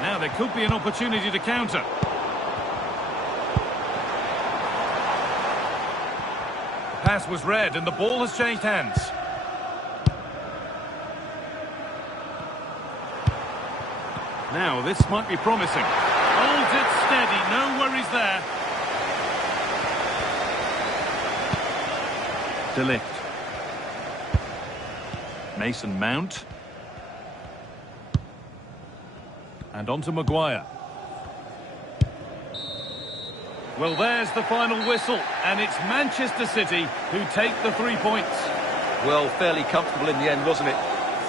Now there could be an opportunity to counter. The pass was read and the ball has changed hands. Now this might be promising. Holds it steady, no worries there. De Ligt. Mason Mount. And on to Maguire. Well, there's the final whistle, and it's Manchester City who take the 3 points. Well, fairly comfortable in the end, wasn't it?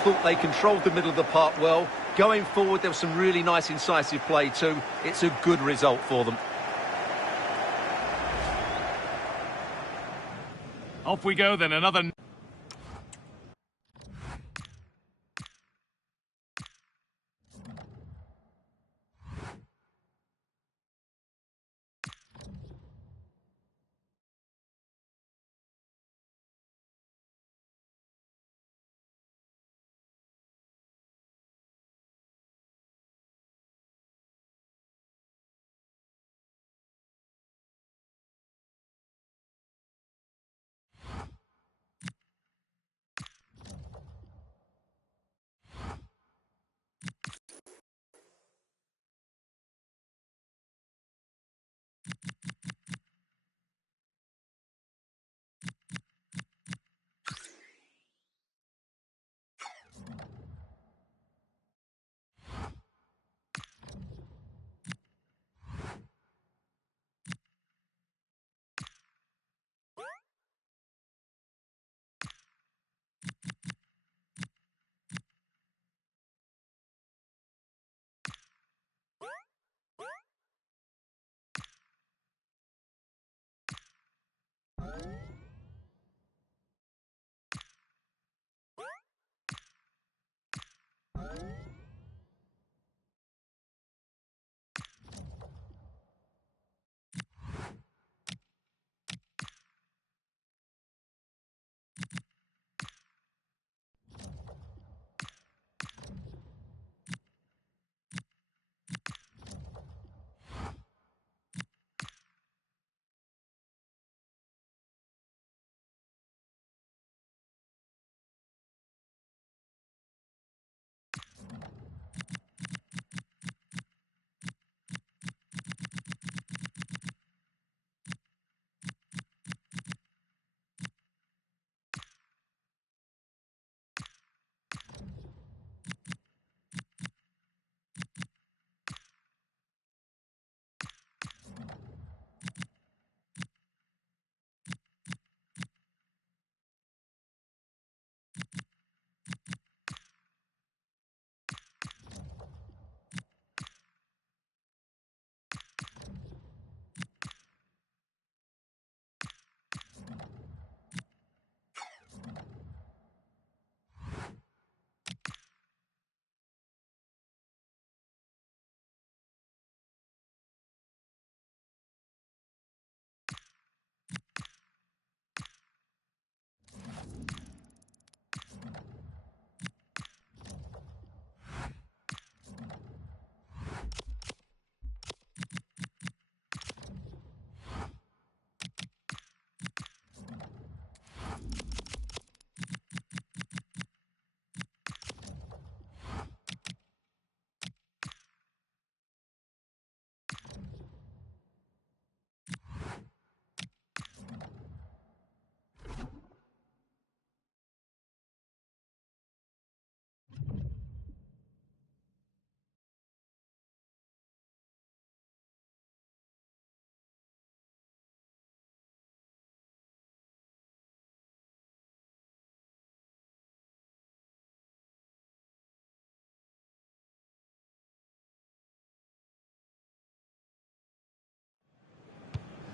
Thought they controlled the middle of the park well. Going forward, there was some really nice incisive play too. It's a good result for them. Off we go then, another...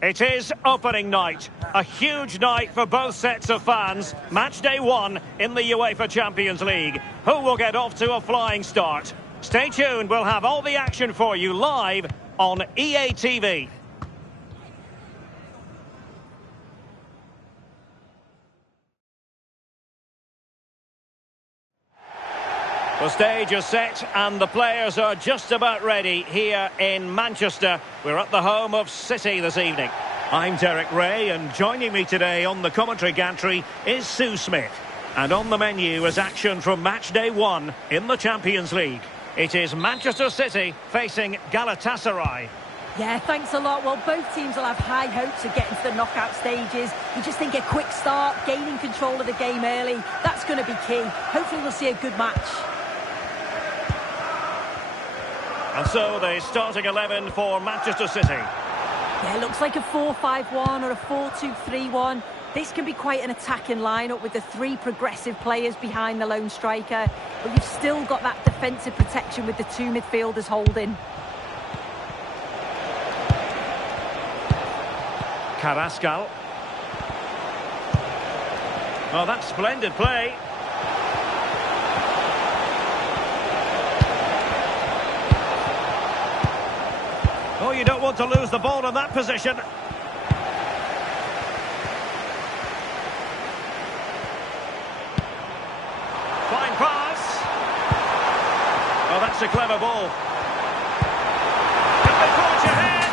It is opening night, a huge night for both sets of fans. Match day 1 in the UEFA Champions League. Who will get off to a flying start? Stay tuned, we'll have all the action for you live on EA TV. The stage is set and the players are just about ready here in Manchester. We're at the home of City this evening. I'm Derek Ray, and joining me today on the commentary gantry is Sue Smith. And on the menu is action from match day 1 in the Champions League. It is Manchester City facing Galatasaray. Yeah, thanks a lot. Well, both teams will have high hopes of getting to the knockout stages. You just think a quick start, gaining control of the game early, that's going to be key. Hopefully we'll see a good match. And so the starting 11 for Manchester City. Yeah, it looks like a 4-5-1 or a 4-2-3-1. This can be quite an attacking lineup with the three progressive players behind the lone striker. But you've still got that defensive protection with the two midfielders holding. Carrascal. Oh, that's splendid play. Oh, you don't want to lose the ball in that position. Fine pass. Oh, that's a clever ball. Can they forge ahead?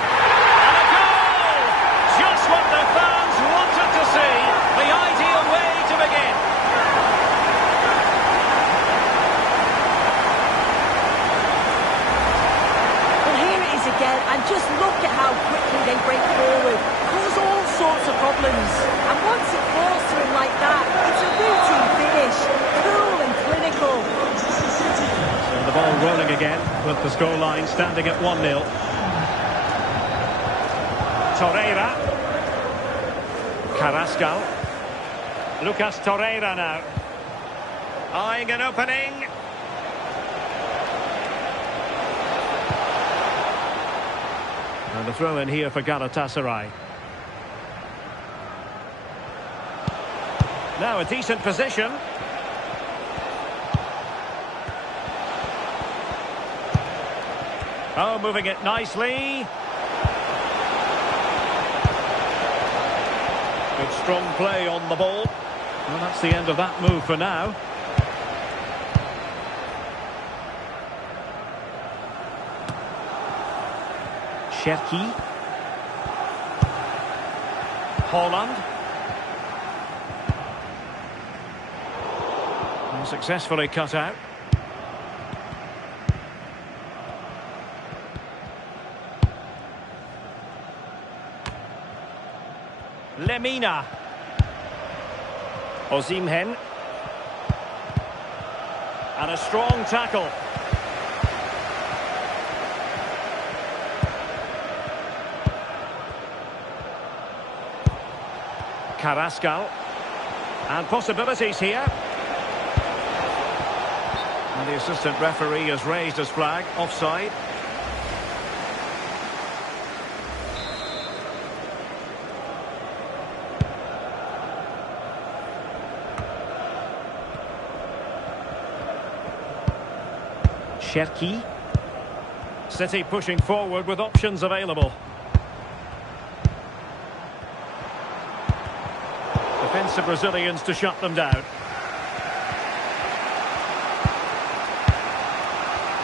And a goal! Just what the fans wanted to see. The ideal way to begin. Well, here it is again, and just look at how quickly they break forward. Cause all sorts of problems. And once it falls to him like that, it's a routine finish. Cool and clinical. So the ball rolling again, with the scoreline standing at 1-0. Torreira. Carrascal. Lucas Torreira now. Eyeing an opening. And the throw in here for Galatasaray. Now a decent position. Oh, moving it nicely. Good strong play on the ball. Well, that's the end of that move for now. Cherki. Haaland. And successfully cut out. Lemina. Osimhen. And a strong tackle. Carrascal. And possibilities here. And the assistant referee has raised his flag. Offside. Cherki. City pushing forward with options available. Defensive Brazilians to shut them down.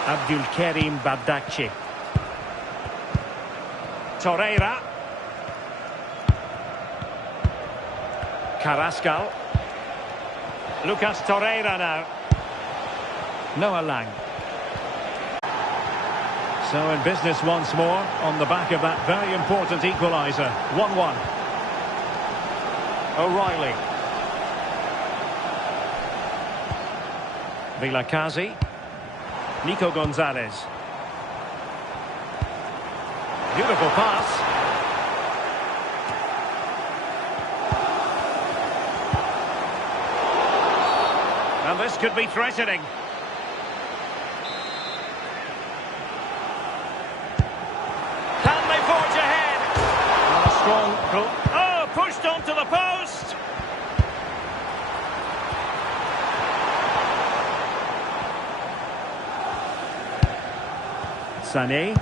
Abdulkarim Bardakci. Torreira. Carrascal. Lucas Torreira now. Noah Lang. So in business once more on the back of that very important equaliser. 1-1. O'Reilly. Vilakazi. Nico Gonzalez. Beautiful pass. And this could be threatening. Can they forge ahead? And a strong... Oh, pushed onto the post. Sané.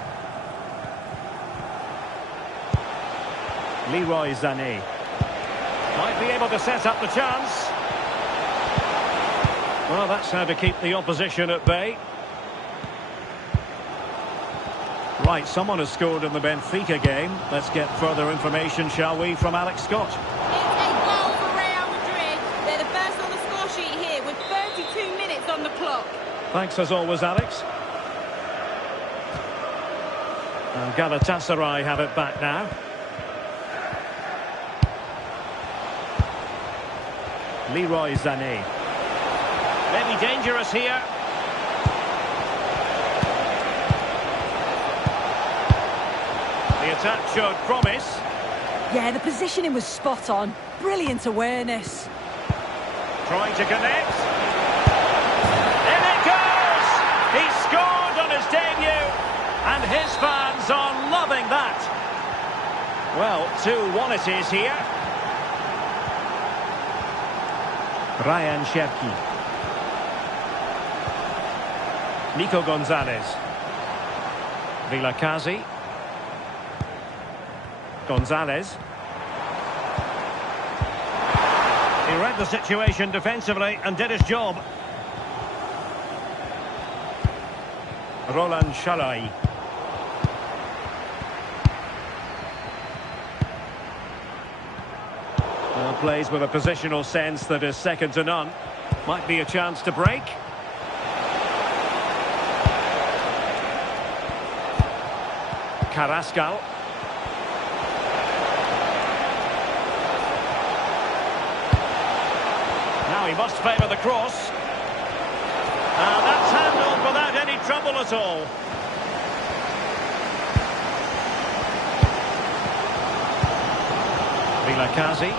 Leroy Sané. Might be able to set up the chance. Well, that's how to keep the opposition at bay. Right, someone has scored in the Benfica game. Let's get further information, shall we, from Alex Scott. It's a goal for Real Madrid. They're the first on the score sheet here with 32 minutes on the clock. Thanks as always, Alex. And Galatasaray have it back now. Leroy Sané. Maybe dangerous here. that showed promise. Yeah, the positioning was spot on. Brilliant awareness. Trying to connect. In it goes! He scored on his debut, and his fans are loving that. Well, 2-1 it is here. Ryan Cherki. Nico Gonzalez. Vilakazi. Gonzalez. He read the situation defensively and did his job. Roland Shalai. Well, plays with a positional sense that is second to none. Might be a chance to break. Carrascal. Now he must favour the cross. That's handled without any trouble at all. Vilakazi.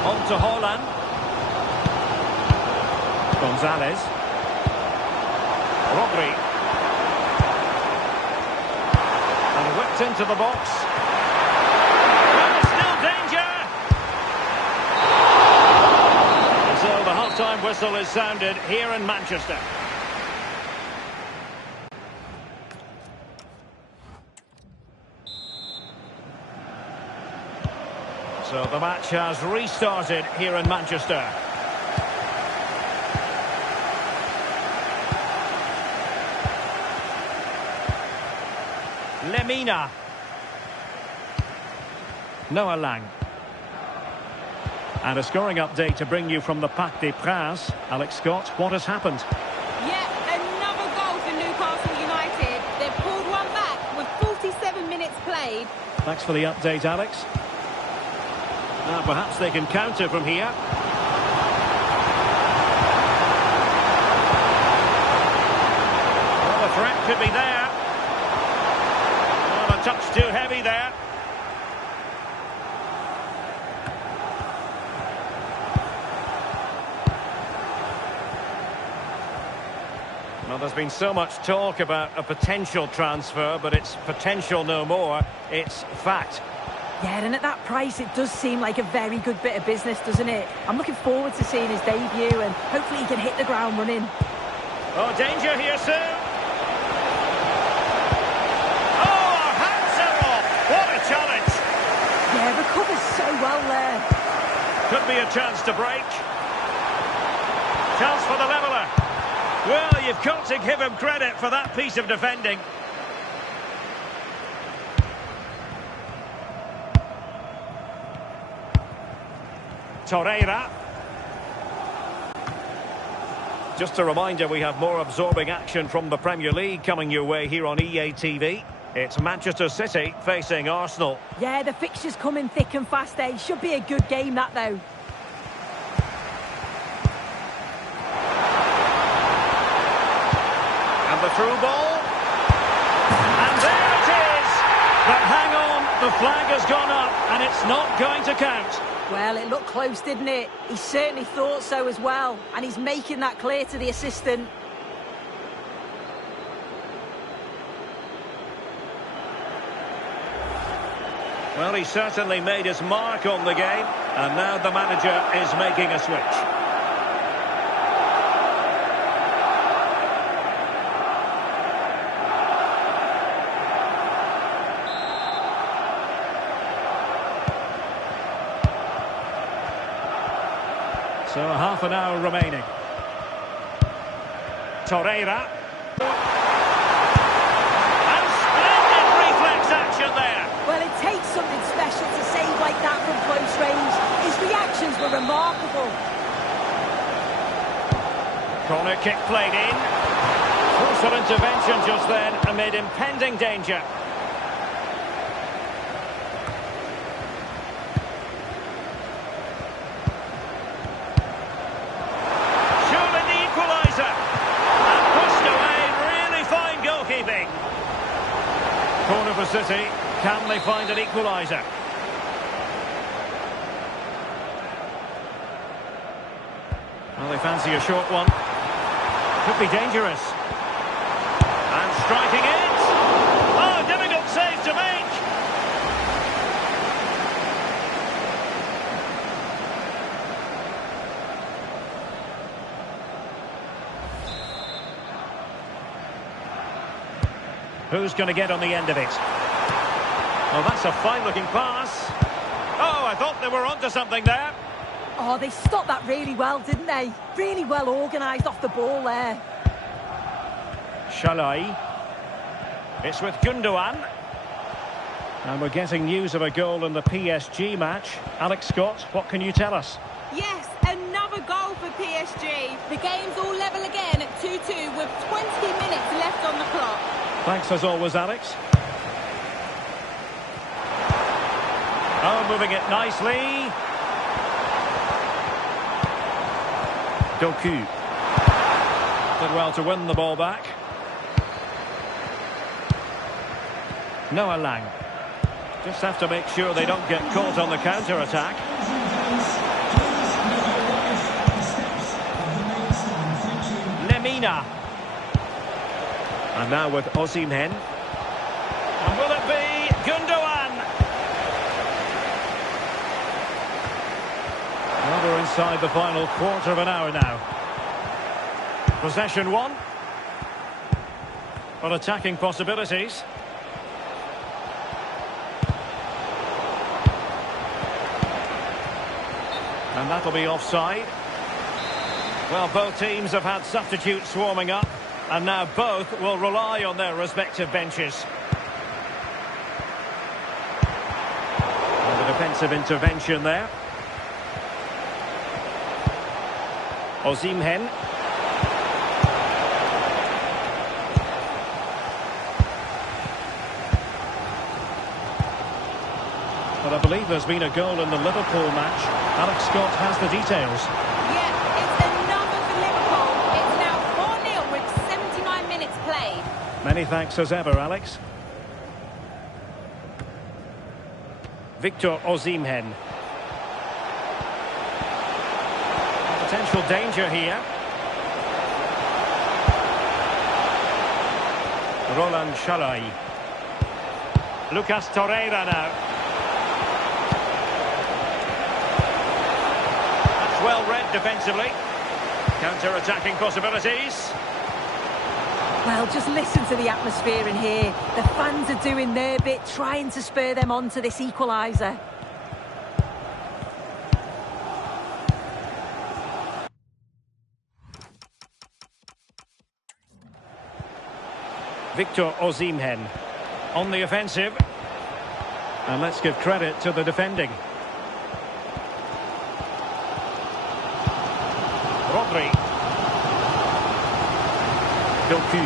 On to Haaland. Gonzalez. Rodri. And whipped into the box. Still danger! So the half-time whistle is sounded here in Manchester. So the match has restarted here in Manchester. Lemina. Noah Lang. And a scoring update to bring you from the Parc des Princes. Alex Scott, what has happened? Yeah, another goal for Newcastle United. They've pulled one back with 47 minutes played. Thanks for the update, Alex. Now perhaps they can counter from here. Well, the threat could be there. Oh, a touch too heavy there. Well, there's been so much talk about a potential transfer, but it's potential no more. It's fact. Yeah, and at that price, it does seem like a very good bit of business, doesn't it? I'm looking forward to seeing his debut, and hopefully he can hit the ground running. Oh, danger here soon. Oh, our hands are off. What a challenge. Yeah, recovers so well there. Could be a chance to break. Chance for the leveller. Well, you've got to give him credit for that piece of defending. Torreira. Just a reminder, we have more absorbing action from the Premier League coming your way here on EA TV. It's Manchester City facing Arsenal. Yeah, the fixtures coming thick and fast, eh? Should be a good game, that, though. And the through ball. And there it is! But hang on, the flag has gone up and it's not going to count. Well, it looked close, didn't it? He certainly thought so as well. And he's making that clear to the assistant. Well, he certainly made his mark on the game. And now the manager is making a switch. So half an hour remaining. Torreira. And splendid reflex action there. Well, it takes something special to save like that from close range. His reactions were remarkable. Corner kick played in. Crucial intervention just then amid impending danger. for City. Can they find an equaliser? Well, they fancy a short one. Could be dangerous. And striking it. Oh, difficult save to make. Who's going to get on the end of it? Well, that's a fine-looking pass. Oh, I thought they were onto something there. Oh, they stopped that really well, didn't they? Really well organised off the ball there. Shalai. It's with Gundogan. And we're getting news of a goal in the PSG match. Alex Scott, what can you tell us? Yes, another goal for PSG. The game's all level again at 2-2 with 20 minutes left on the clock. Thanks as always, Alex. Oh, moving it nicely. Doku. Did well to win the ball back. Noah Lang. Just have to make sure they don't get caught on the counter-attack. Lemina. And now with Osimhen. And will it be Gundogan? Well, we're inside the final quarter of an hour now. Possession one. But attacking possibilities. And that'll be offside. Well, both teams have had substitutes swarming up. And now both will rely on their respective benches. And the defensive intervention there. Osimhen. But I believe there's been a goal in the Liverpool match. Alex Scott has the details. Yeah, it's another for Liverpool. It's now 4-0 with 79 minutes played. Many thanks as ever, Alex. Victor Osimhen. Potential danger here. Roland Shalai. Lucas Torreira now. That's well read defensively. Counter-attacking possibilities. Well, just listen to the atmosphere in here. The fans are doing their bit, trying to spur them on to this equaliser. Victor Osimhen on the offensive. And let's give credit to the defending. Rodri. Doku.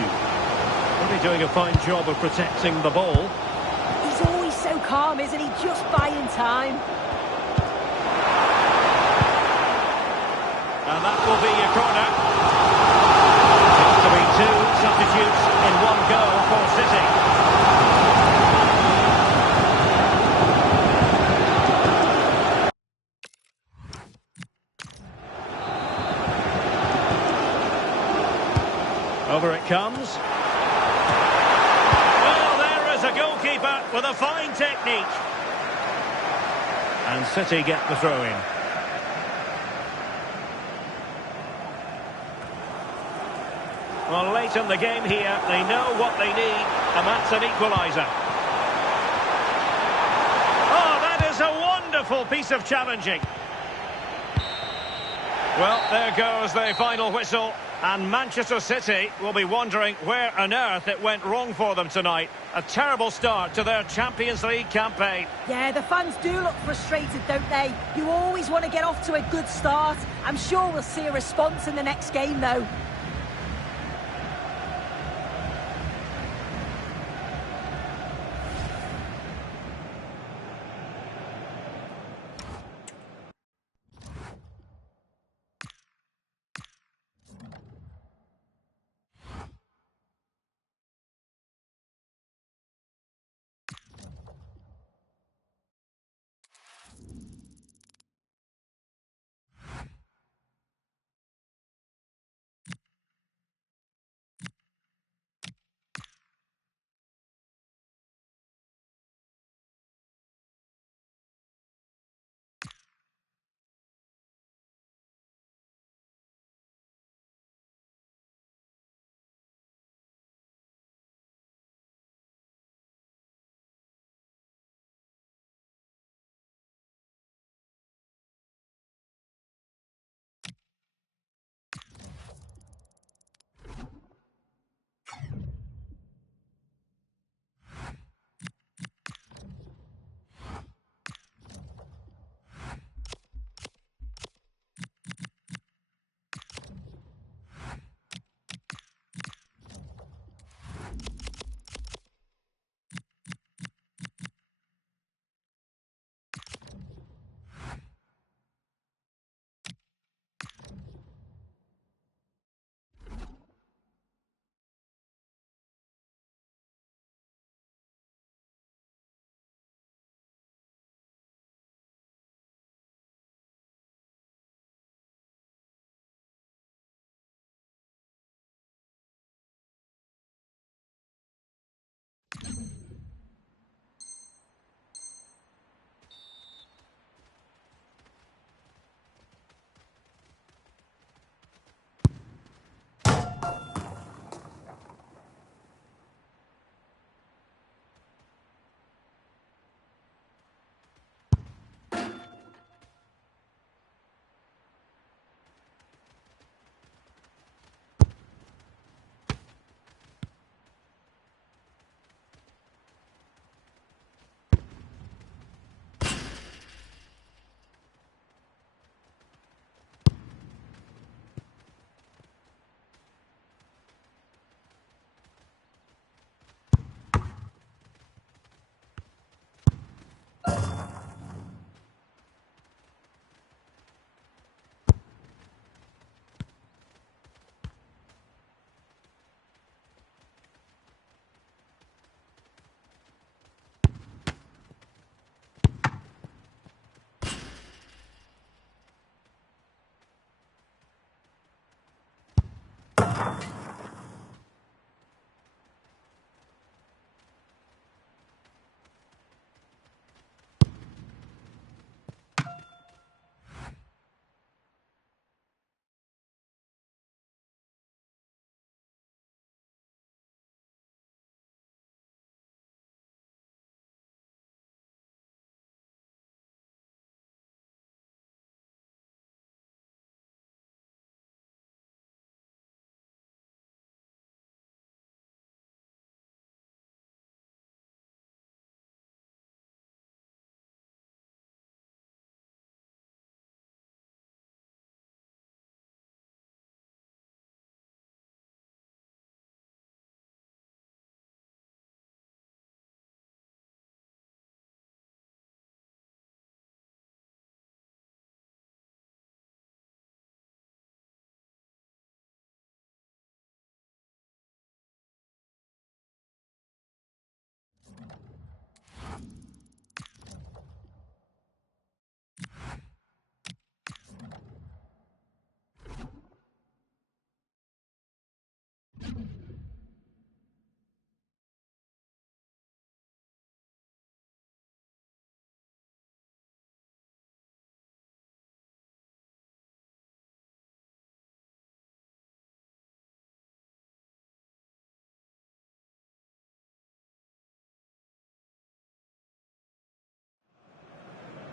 Really doing a fine job of protecting the ball. He's always so calm, isn't he? Just buying time. And that will be a corner. To be two substitutes in one goal for City. Over it comes. Well, there is a goalkeeper with a fine technique. And City get the throw-in. Well, late in the game here, they know what they need, and that's an equaliser. Oh, that is a wonderful piece of challenging. Well, there goes the final whistle, and Manchester City will be wondering where on earth it went wrong for them tonight. A terrible start to their Champions League campaign. Yeah, the fans do look frustrated, don't they? You always want to get off to a good start. I'm sure we'll see a response in the next game, though.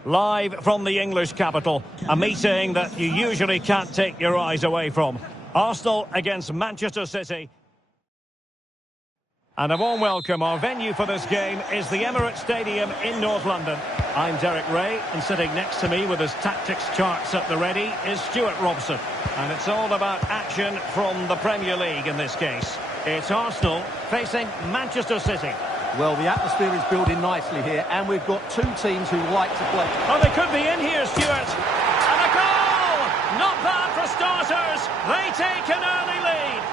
Live from the English capital, a meeting that you usually can't take your eyes away from. Arsenal against Manchester City. And a warm welcome. Our venue for this game is the Emirates Stadium in North London. I'm Derek Ray, and sitting next to me with his tactics charts at the ready is Stuart Robson. And it's all about action from the Premier League in this case. It's Arsenal facing Manchester City. Well, the atmosphere is building nicely here, and we've got two teams who like to play. Oh, they could be in here, Stuart. And a goal! Not bad for starters. They take an early lead.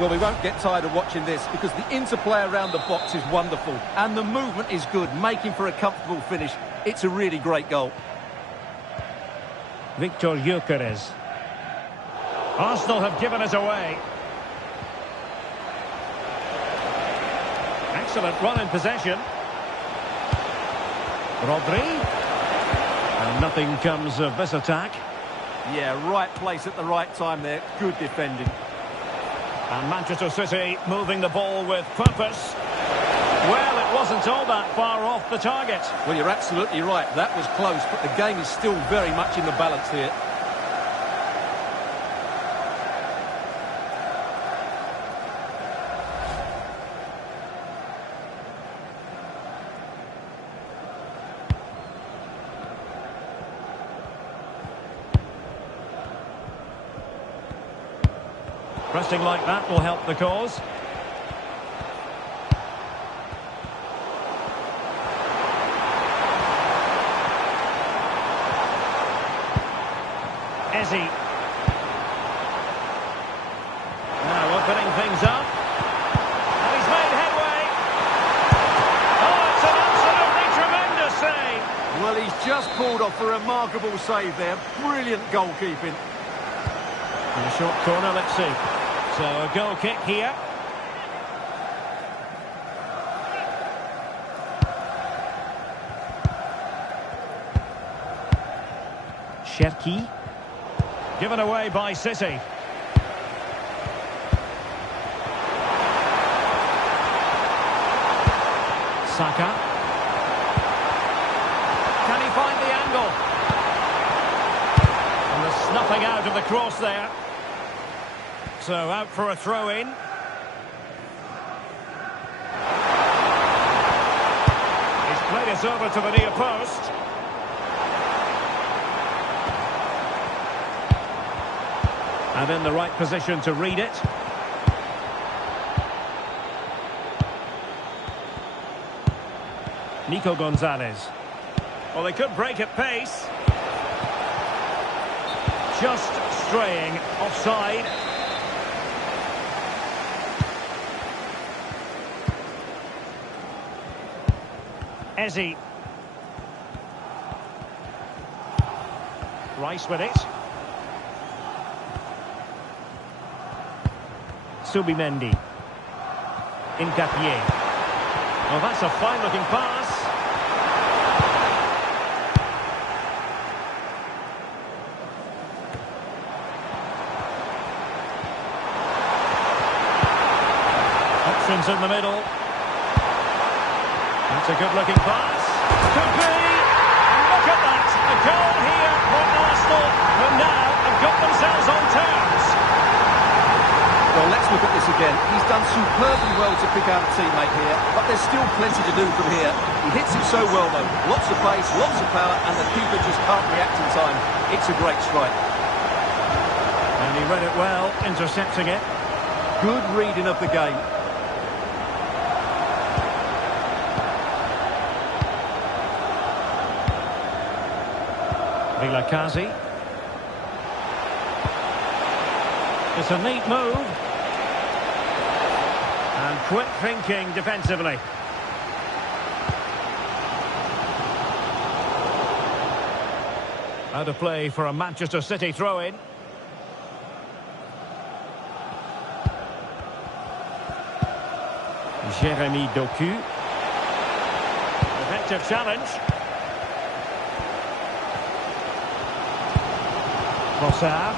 Well, we won't get tired of watching this because the interplay around the box is wonderful, and the movement is good, making for a comfortable finish. It's a really great goal. Victor Gyökeres. Arsenal have given it away. Excellent run in possession. Rodri. And nothing comes of this attack. Yeah, right place at the right time there. Good defending. And Manchester City moving the ball with purpose. Well, it wasn't all that far off the target. Well, you're absolutely right. That was close, but the game is still very much in the balance here. Pressing like that will help the cause. Eze. Now opening things up. And he's made headway. Oh, it's an absolutely tremendous save. Well, he's just pulled off a remarkable save there. Brilliant goalkeeping. In a short corner, let's see. So a goal kick here. Cherki. Given away by City. Saka. Can he find the angle? And the snuffing out of the cross there. So out for a throw-in. He's played it over to the near post. And in the right position to read it. Nico Gonzalez. Well, they could break at pace. Just straying offside. Eze. Rice with it. Subimendi. Ngapié. Well, that's a fine-looking pass. Options in the middle. That's a good-looking pass. Could be. And look at that. A goal here for Arsenal, who now have got themselves on terms. Well, let's look at this again. He's done superbly well to pick out a teammate here, but there's still plenty to do from here. He hits it so well, though. Lots of pace, lots of power, and the keeper just can't react in time. It's a great strike. And he read it well, intercepting it. Good reading of the game. Vilakazi. It's a neat move. And quick thinking defensively. Out of play for a Manchester City throw-in. Jérémy Doku. Effective challenge. Trossard.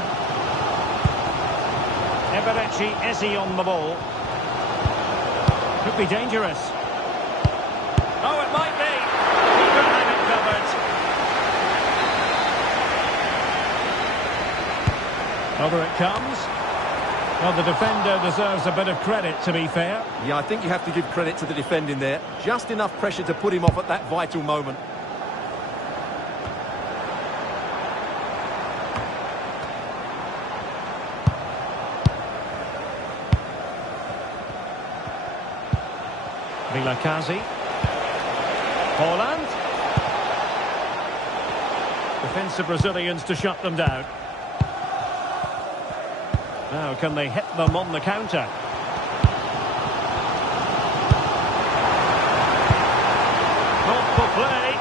Eberechi Eze on the ball. Could be dangerous. Oh, it might be. He could have it covered. Over it comes. Well, the defender deserves a bit of credit, to be fair. Yeah, I think you have to give credit to the defending there. Just enough pressure to put him off at that vital moment. Vilakazi. Haaland. Defensive Brazilians to shut them down. Now, can they hit them on the counter? Thoughtful play.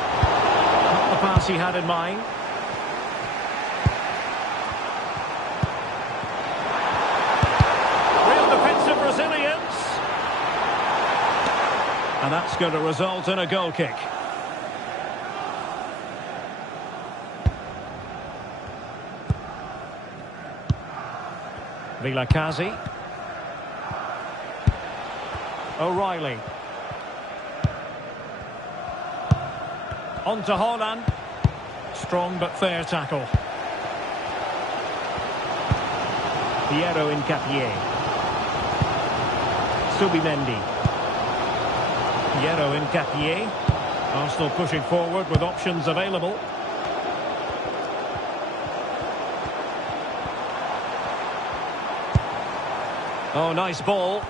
Not the pass he had in mind. Real defensive Brazilians. And that's going to result in a goal kick. Vilakazi. O'Reilly. On to Haaland. Strong but fair tackle. Piero Hincapié. Subimendi. Piero Hincapié. Arsenal pushing forward with options available. Oh, nice ball.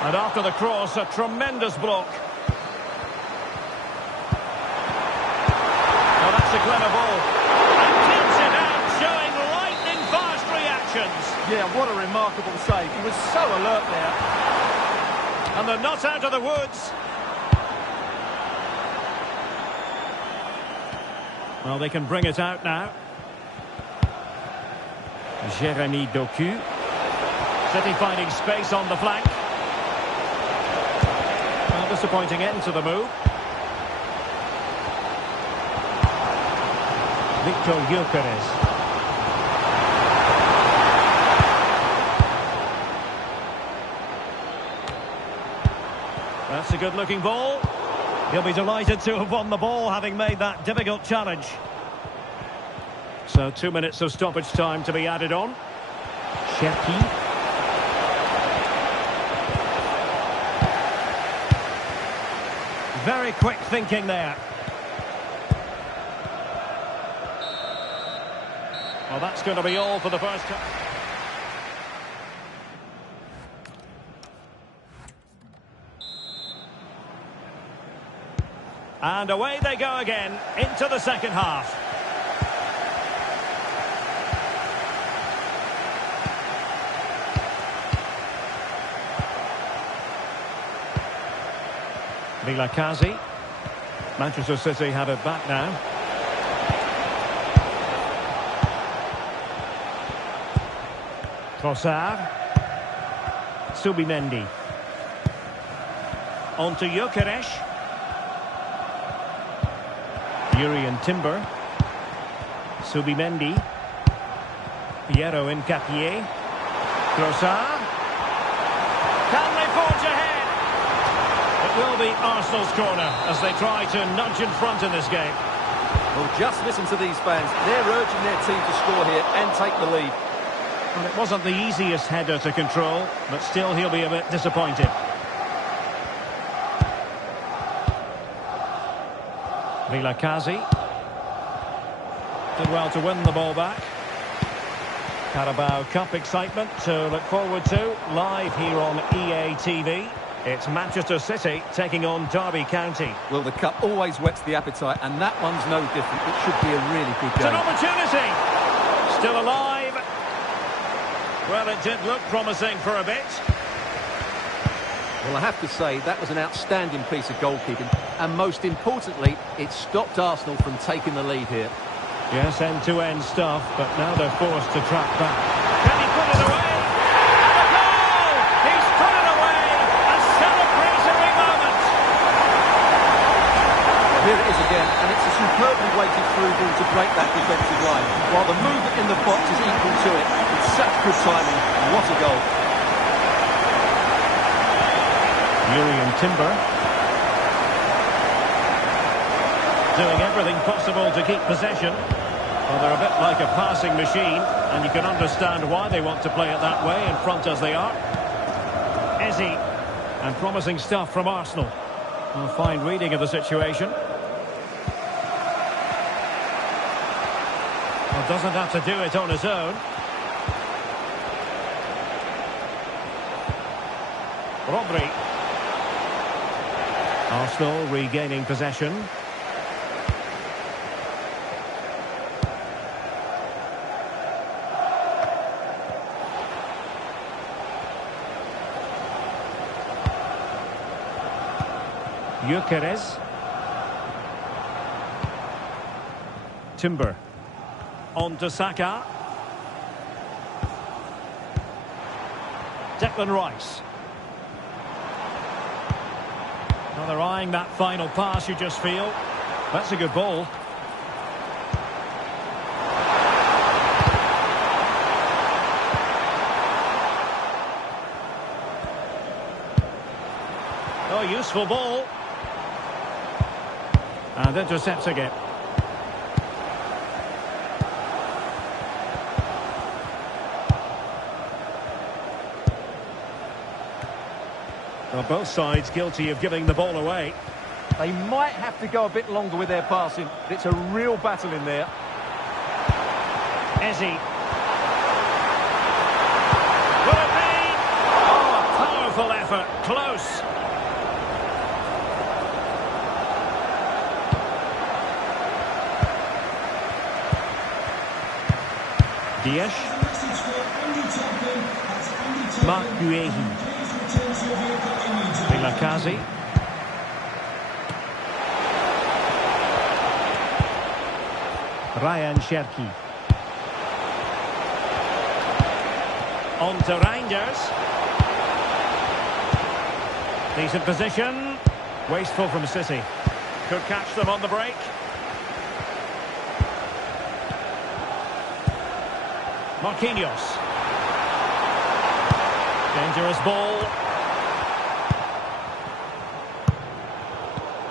And after the cross, a tremendous block. Oh, that's a clever ball. And keeps it out, showing lightning-fast reactions. Yeah, what a remarkable save. He was so alert there. And they're not out of the woods. Well, they can bring it out now. Jérémy Doku. City finding space on the flank. Well, disappointing end to the move. Victor Gyökeres. That's a good-looking ball. He'll be delighted to have won the ball, having made that difficult challenge. So 2 minutes of stoppage time to be added on. Cherki. Very quick thinking there. Well, that's going to be all for the first time. And away they go again into the second half. Vilakazi. Manchester City have it back now. Trossard. Subimendi. On to Gyökeres. Jurriën Timber. Subimendi. Piero Hincapié. Trossard. Can they forge ahead? It will be Arsenal's corner as they try to nudge in front in this game. Well, just listen to these fans. They're urging their team to score here and take the lead. Well, it wasn't the easiest header to control, but still he'll be a bit disappointed. Vilakazi. Did well to win the ball back. Carabao Cup excitement to look forward to live here on EA TV. It's Manchester City taking on Derby County. Well, the cup always whets the appetite, and that one's no different. It should be a really good It's game. an opportunity. Still alive. Well, it did look promising for a bit. Well, I have to say, that was an outstanding piece of goalkeeping. And most importantly, it stopped Arsenal from taking the lead here. Yes, end-to-end stuff, but now they're forced to track back. Can he put it away? And a goal! He's put it away! A celebratory moment! Here it is again, and it's a superbly weighted through ball to break that defensive line, while the movement in the box is equal to it. It's such good timing. What a goal. Jurrien Timber. Doing everything possible to keep possession. Well, they're a bit like a passing machine, and you can understand why they want to play it that way, in front as they are. Eze. And promising stuff from Arsenal. A fine reading of the situation. Well, doesn't have to do it on his own. Rodri. Arsenal regaining possession. Gyökeres. Timber. On to Saka. Declan Rice. Well, they're eyeing that final pass, you just feel. That's a good ball. Oh, useful ball. And intercepts again. Well, both sides guilty of giving the ball away. They might have to go a bit longer with their passing. It's a real battle in there. Eze. Will it be? Oh, powerful effort. Close. Dias. Marc Guehi. Vilakazi. Ryan Cherki. On to Reinders. Decent position. Wasteful from City. Could catch them on the break. Marquinhos. Dangerous ball.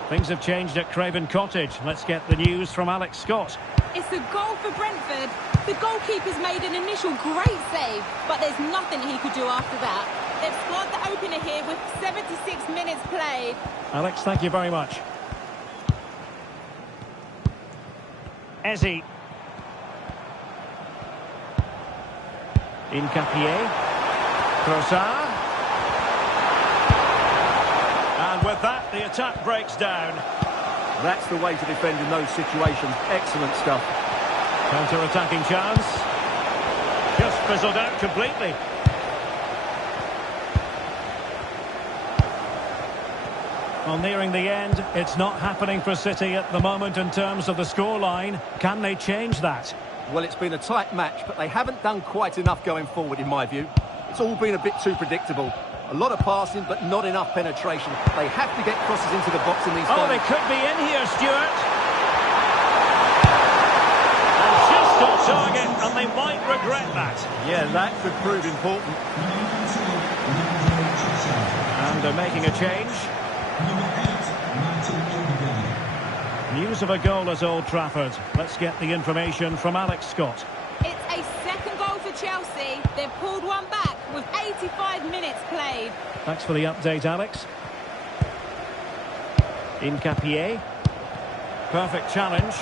Things have changed at Craven Cottage. Let's get the news from Alex Scott. It's a goal for Brentford. The goalkeeper's made an initial great save, but there's nothing he could do after that. They've scored the opener here with 76 minutes played. Alex, thank you very much. Eze. Hincapié. Trossard. And with that, the attack breaks down. That's the way to defend in those situations. Excellent stuff. Counter-attacking chance. Just fizzled out completely. Well, nearing the end, it's not happening for City at the moment in terms of the scoreline. Can they change that? Well, it's been a tight match, but they haven't done quite enough going forward, in my view. It's all been a bit too predictable. A lot of passing, but not enough penetration. They have to get crosses into the box in these Oh, they could be in here, Stuart. And just on target, and they might regret that. Yeah, that could prove important. And they're making a change. News of a goal at Old Trafford. Let's get the information from Alex Scott. It's a second goal for Chelsea. They've pulled one back with 85 minutes played. Thanks for the update, Alex. Hincapié. Perfect challenge.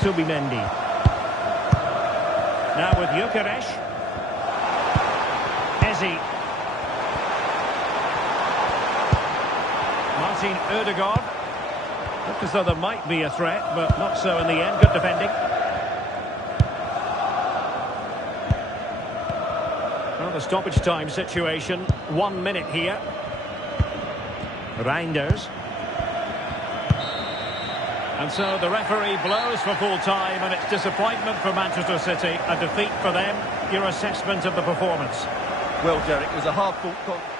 Subimendi. Now with Gyökeres. Eze. Martin Ødegaard. Looked as though there might be a threat, but not so in the end. Good defending. Well, the stoppage time situation. 1 minute here. Reinders. And so the referee blows for full time, and it's disappointment for Manchester City. A defeat for them. Your assessment of the performance? Well, Derek, it was a hard-fought